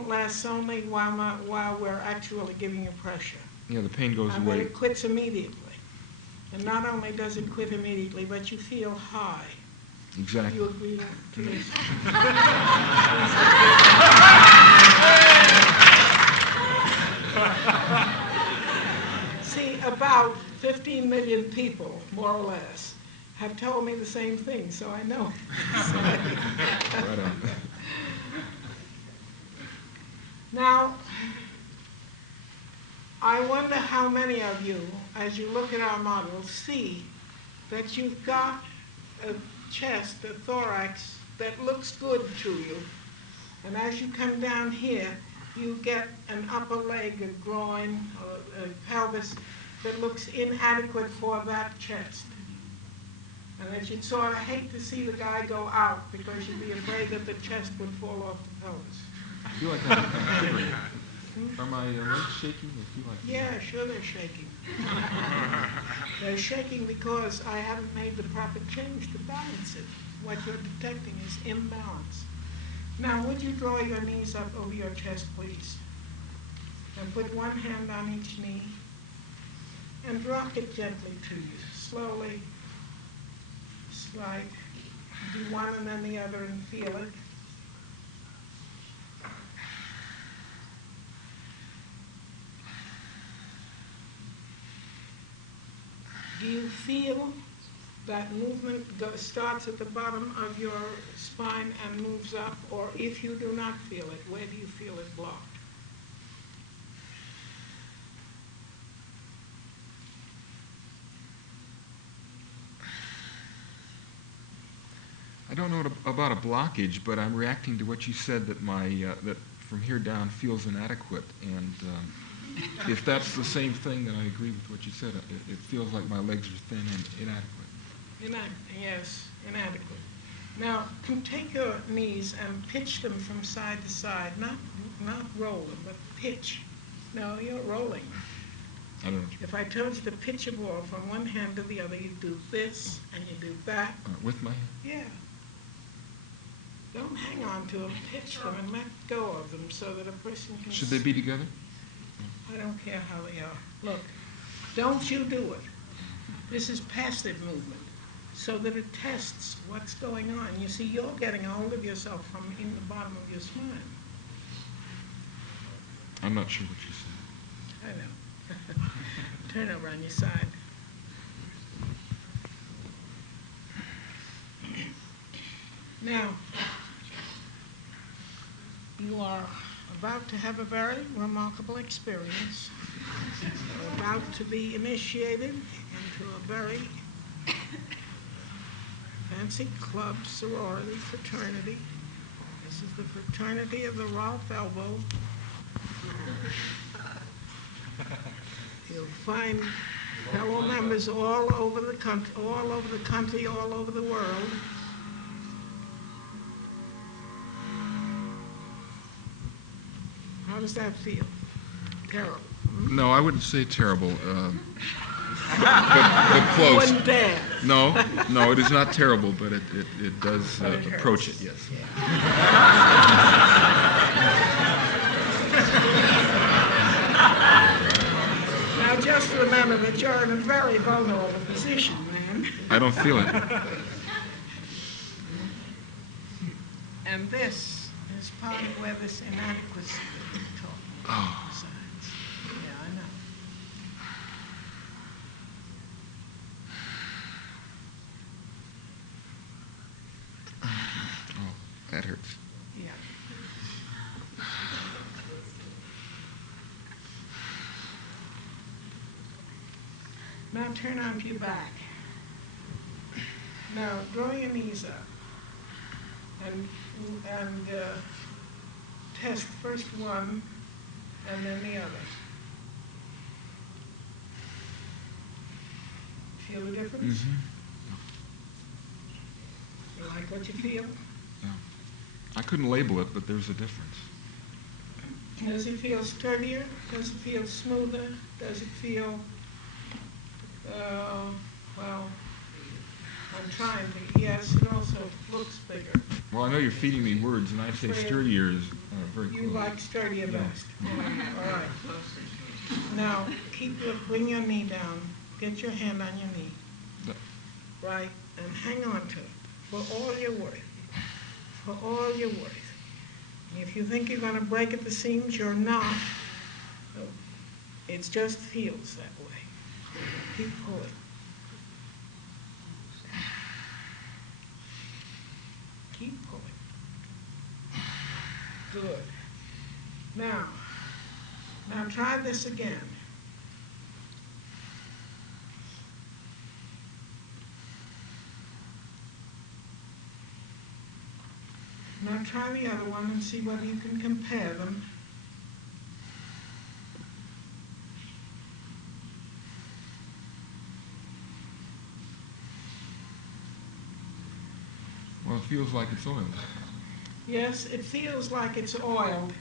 lasts only while we're actually giving you pressure? Yeah, the pain goes And that away. it quits immediately. And not only does it quit immediately, but you feel high. Exactly. You agree to this? See, about 15 million people, more or less, have told me the same thing, so I know. Right on. Now, I wonder how many of you, as you look at our model, see that you've got a chest, a thorax that looks good to you. And as you come down here, you get an upper leg, a groin, or a pelvis that looks inadequate for that chest. And that you'd sort of hate to see the guy go out because you'd be afraid that the chest would fall off the pelvis. I feel like I'm shivering. Are my legs shaking? I feel like Yeah, sure they're shaking. They're shaking because I haven't made the proper change to balance it. What you're detecting is imbalance. Now, would you draw your knees up over your chest, please? And put one hand on each knee and drop it gently to you, slowly. Slide. Do one and then the other and feel it. Do you feel that movement starts at the bottom of your spine and moves up? Or if you do not feel it, where do you feel it blocked? I don't know about a blockage, but I'm reacting to what you said that that from here down feels inadequate. And if that's the same thing, then I agree with what you said. It feels like my legs are thin and inadequate. Yes, inadequate. Now, take your knees and pitch them from side to side. Not roll them, but pitch. No, you're rolling. I don't know. If I told you to pitch a ball from one hand to the other, you do this and you do that. With my hand? Yeah. Don't hang on to them, pitch them and let go of them so that a person can... Should they be together? I don't care how they are. Look, don't you do it. This is passive movement so that it tests what's going on. You see, you're getting a hold of yourself from in the bottom of your spine. I'm not sure what you said. I know. Turn over on your side. Now, you are about to have a very remarkable experience. You're about to be initiated into a very fancy club, sorority, fraternity. This is the fraternity of the Rolf elbow. You'll find fellow members all over the country, all over the world. How does that feel? Terrible. No, I wouldn't say terrible, but close. Wouldn't dare. No, it is not terrible, but it does approach it, yes. Now just remember that you're in a very vulnerable position, man. I don't feel it. And this is part of where this inadequacy that you're talking about resides. Yeah, I know. Oh, that hurts. Yeah. Now turn onto your back. Now draw your knees up and test first one and then the other. Feel the difference? Mm-hmm. You like what you feel? Yeah. I couldn't label it, but there's a difference. Does it feel sturdier? Does it feel smoother? Does it feel, well, I'm trying to, yes, it also looks bigger. Well, I know you're feeding me words, and I say sturdier is very close. You like sturdier Yeah. best. All right. Now, bring your knee down. Get your hand on your knee. Yeah. Right, and hang on to it for all you're worth. For all you're worth. And if you think you're going to break at the seams, you're not. It just feels that way. Keep pulling. Keep pulling. Good. Now try this again. try the other one and see whether you can compare them. Well, it feels like it's oiled. Yes, it feels like it's oiled,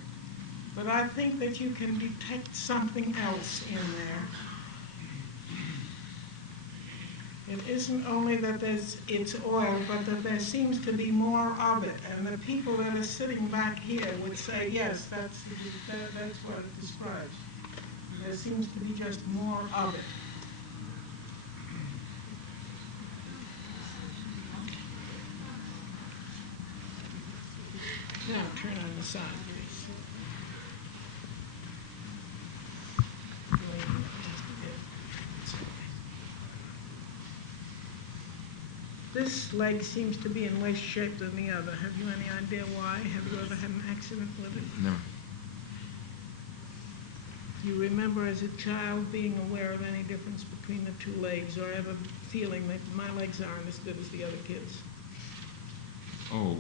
but I think that you can detect something else in there. It isn't only that it's oil, but that there seems to be more of it. And the people that are sitting back here would say, yes, that's what it describes. There seems to be just more of it. Now turn on the side, please. This leg seems to be in worse shape than the other. Have you any idea why? Have you ever had an accident with it? No. Do you remember as a child being aware of any difference between the two legs, or ever feeling that my legs aren't as good as the other kids? Oh,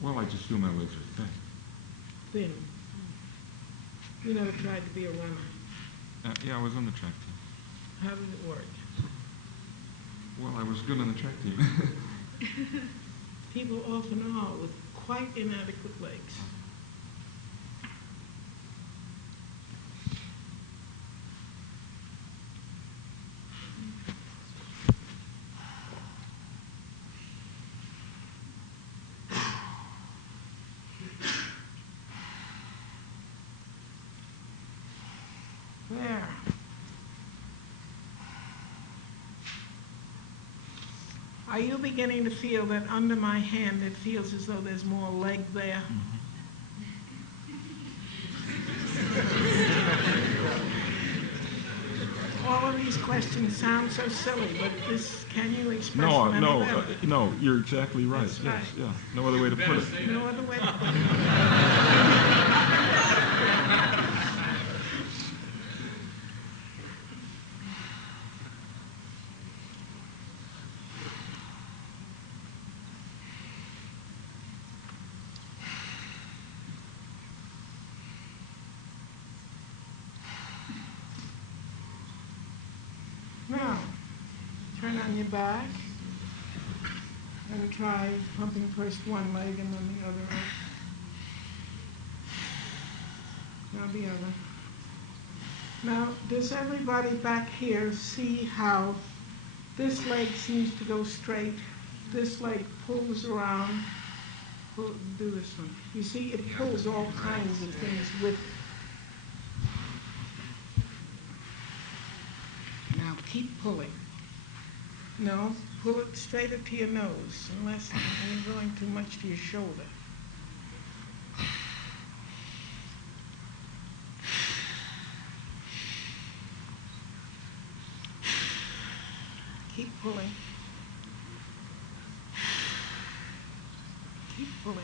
well, I just feel my legs are thin. Thin. You never tried to be a runner. Yeah, I was on the track team. How did it work? Well, I was good on the track team. People often are with quite inadequate legs. There. Are you beginning to feel that under my hand it feels as though there's more leg there? All of these questions sound so silly, but can you express them any better? No, you're exactly right. That's right. Yes, yeah. No other way to put it. No other way to put it. Now, turn on your back and try pumping first one leg and then the other up. Now the other. Now, does everybody back here see how this leg seems to go straight, this leg pulls around? Do this one. You see, it pulls all kinds of things with it. Now keep pulling. No, pull it straighter to your nose, unless you're going too much to your shoulder. Keep pulling. Keep pulling.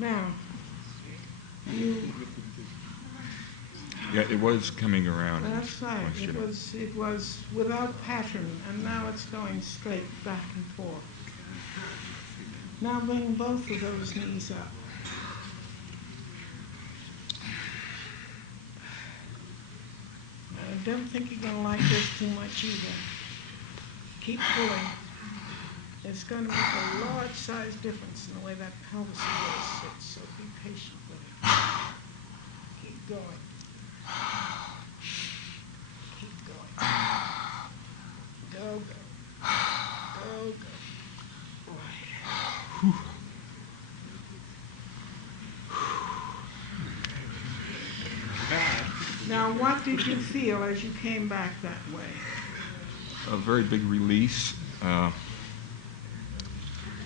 Now, Yeah, it was coming around. that's right. It was without pattern, and now it's going straight back and forth. Now bring both of those knees up. I don't think you're going to like this too much either. Keep pulling. It's going to make a large-sized difference in the way that pelvis of yours sits, so be patient with it. Keep going. Keep going. Go, go. Go, go. Right. Now, what did you feel as you came back that way? A very big release. Well,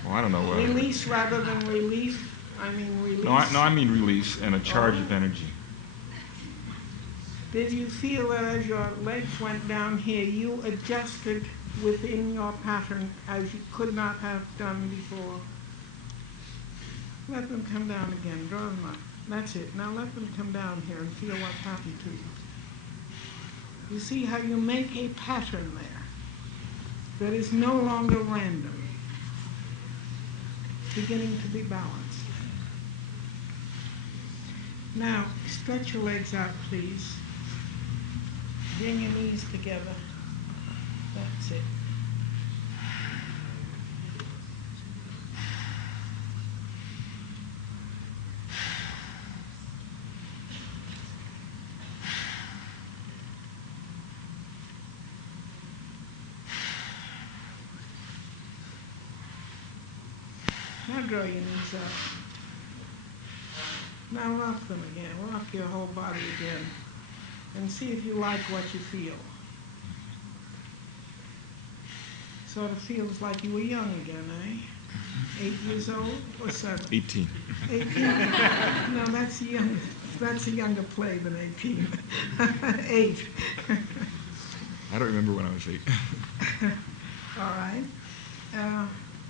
I don't know. Release rather than relief? I mean release? No, I mean release and a charge of energy. Did you feel that as your legs went down here, you adjusted within your pattern as you could not have done before? Let them come down again. Draw them up. That's it. Now let them come down here and feel what's happened to you. You see how you make a pattern there that is no longer random, beginning to be balanced. Now, stretch your legs out, please. Bring your knees together. That's it. Now draw your knees up. Now rock them again. Rock your whole body again. And see if you like what you feel. Sort of feels like you were young again, eh? 8 years old or 7? 18. 18? No, that's young. That's a younger play than 18. 8. I don't remember when I was 8. All right.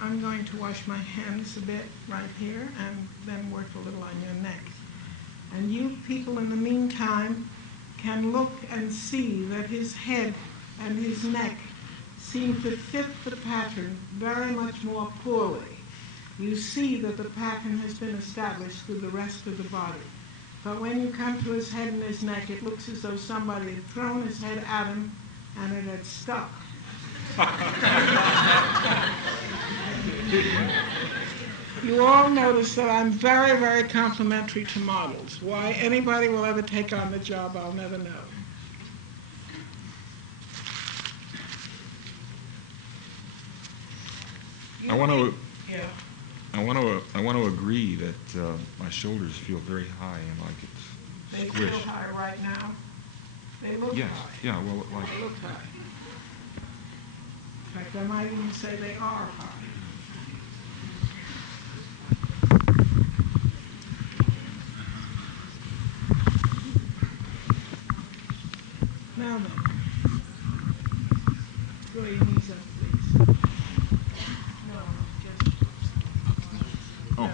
I'm going to wash my hands a bit right here and then work a little on your neck. And you people in the meantime can look and see that his head and his neck seem to fit the pattern very much more poorly. You see that the pattern has been established through the rest of the body. But when you come to his head and his neck, it looks as though somebody had thrown his head at him and it had stuck. You all notice that I'm very, very complimentary to models. Why anybody will ever take on the job, I'll never know. I want to Yeah. agree that my shoulders feel very high and like it's They squished. feel high right now. They look Yes. high. Yeah. Well, like They look high. In fact, I might even say they are high. Now then, throw your knees up, please. No, just... oh. No.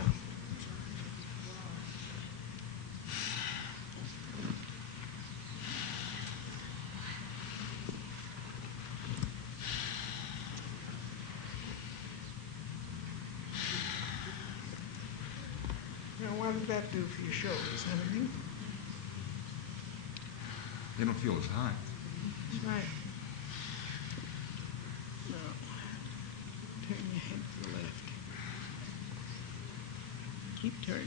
Now, what did that do for your shoulders? Anything? They don't feel as high. That's right. Now, turn your head to the left. Keep turning.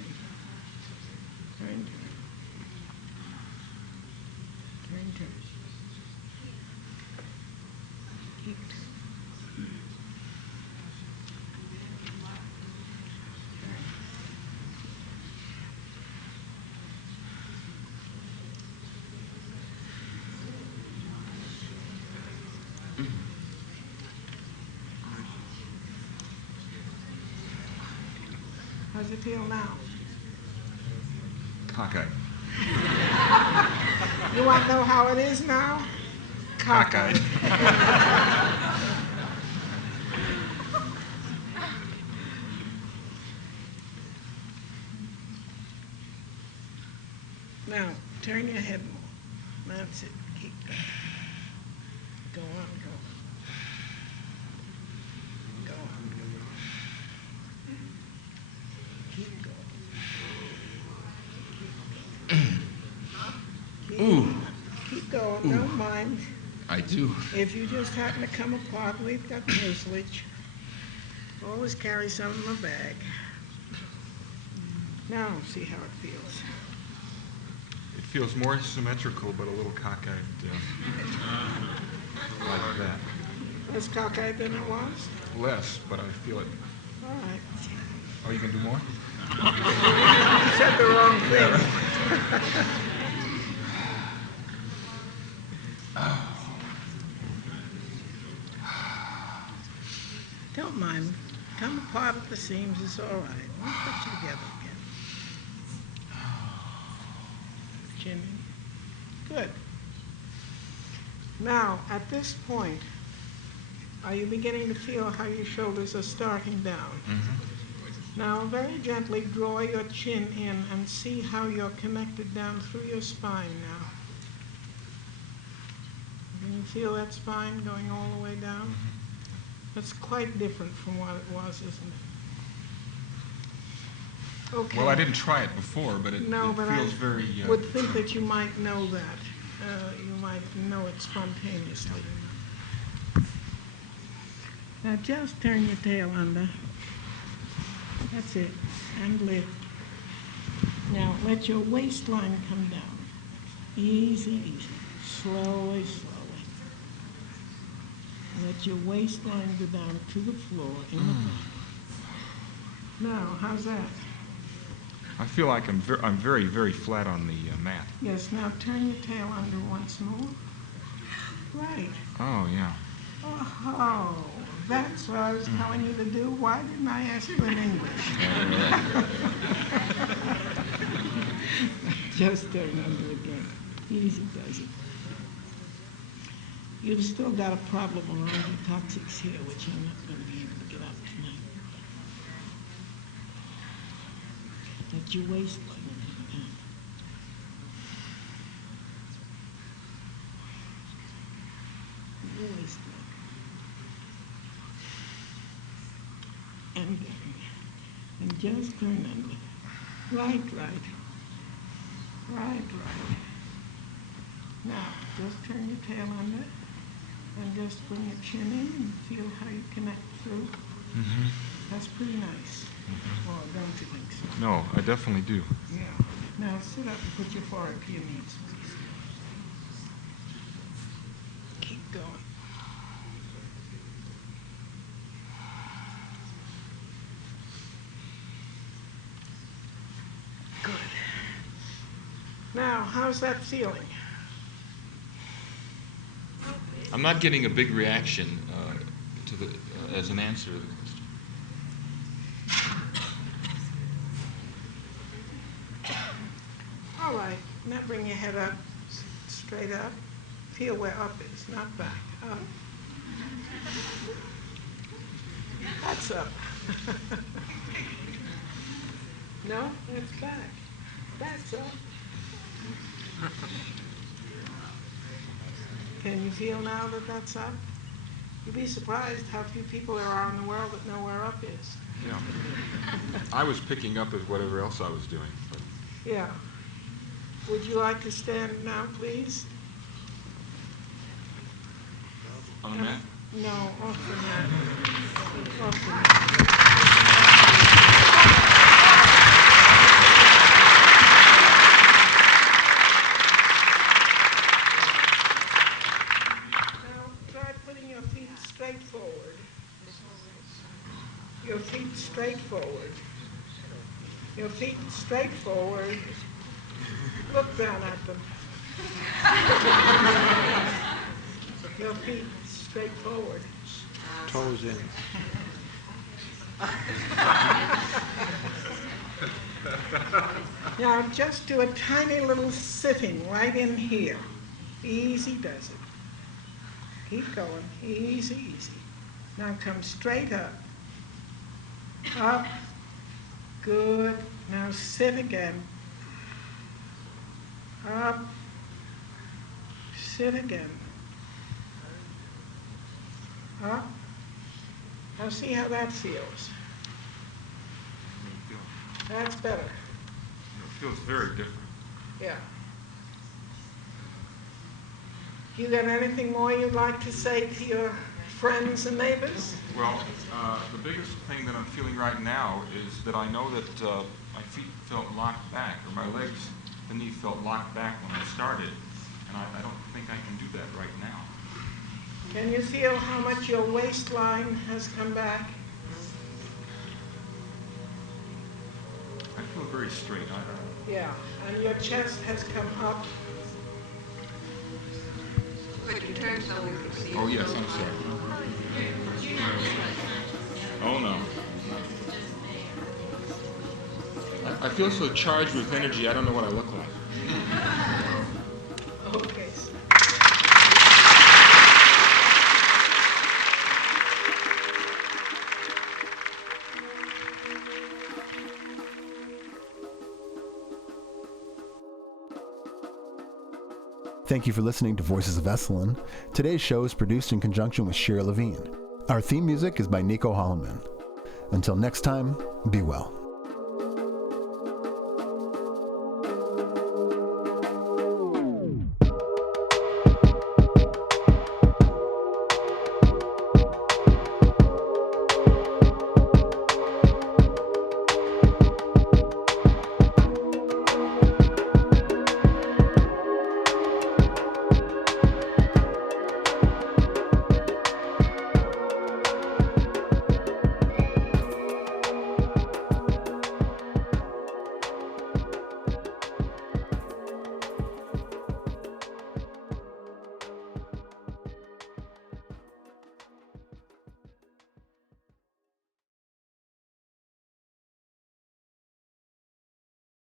Turn. Turn. Keep turning. How's it feel now? Cockeyed. You want to know how it is now? Cockeyed. Now, turn your head more. That's it. Keep going. Go on, go on. Go on, go on. Keep going. Keep going, don't mind. I do. If you just happen to come apart, we've got mucilage. Always carry some in my bag. Now, see how it feels. It feels more symmetrical, but a little cockeyed, like that. Less cockeyed than it was? Less, but I feel it. All right. Oh, you can do more? You said the wrong thing. Don't mind. Come apart at the seams, it's all right. We'll put you together again. Chin in. Good. Now, at this point, are you beginning to feel how your shoulders are starting down? Mm-hmm. Now, very gently draw your chin in and see how you're connected down through your spine now. you feel that spine going all the way down? That's quite different from what it was, isn't it? Okay. Well, I didn't try it before, but it No, but feels I very... would think that you might know that. You might know it spontaneously. Now just turn your tail under. That's it. And lift. Now let your waistline come down. Easy, easy. Slowly, slowly. Let your waistline go down to the floor in the back. Now, how's that? I feel like I'm very, very flat on the mat. Yes, now turn your tail under once more. Right. Oh, yeah. Oh, that's what I was telling you to do. Why didn't I ask you in English? Just turn under again. Easy does it. You've still got a problem around your coccyx here, which I'm not going to be able to get out tonight. Let your waistline come down. Your waistline. And down. And just turn under. Right, right. Right, right. Now, just turn your tail under and just bring your chin in and feel how you connect through. Mm-hmm. That's pretty nice. Or don't you think so? No, I definitely do. Yeah. Now sit up and put your forehead to your knees, please. Keep going. Good. Now, how's that feeling? I'm not getting a big reaction to the as an answer to the question. All right. Now bring your head up, straight up. Feel where up is, not back. Up. That's up. No, that's back. That's up. Can you feel now that that's up? You'd be surprised how few people there are in the world that know where up is. Yeah. I was picking up as whatever else I was doing. But Yeah. Would you like to stand now, please? on the mat? No, off the mat. Off the mat. Now try putting your feet straight forward. Your feet straight forward. Your feet straight forward. Look down at them. Your feet straight forward. Toes in. Now just do a tiny little sitting right in here. Easy does it. Keep going. Easy, easy. Now come straight up. Up. Good. Now sit again. Up. Sit again. Up. Now see how that feels. That's better. It feels very different. Yeah. You got anything more you'd like to say to your friends and neighbors? Well, the biggest thing that I'm feeling right now is that I know that my feet felt locked back, or my legs beneath felt locked back when I started, and I don't think I can do that right now. Can you feel how much your waistline has come back? I feel very straight. Yeah, and your chest has come up. Could you turn so we can see? Oh, yes, I'm sorry. Oh, no. I feel so charged with energy, I don't know what I look like. Okay. Thank you for listening to Voices of Esalen. Today's show is produced in conjunction with Shira Levine. Our theme music is by Nico Holloman. Until next time, be well.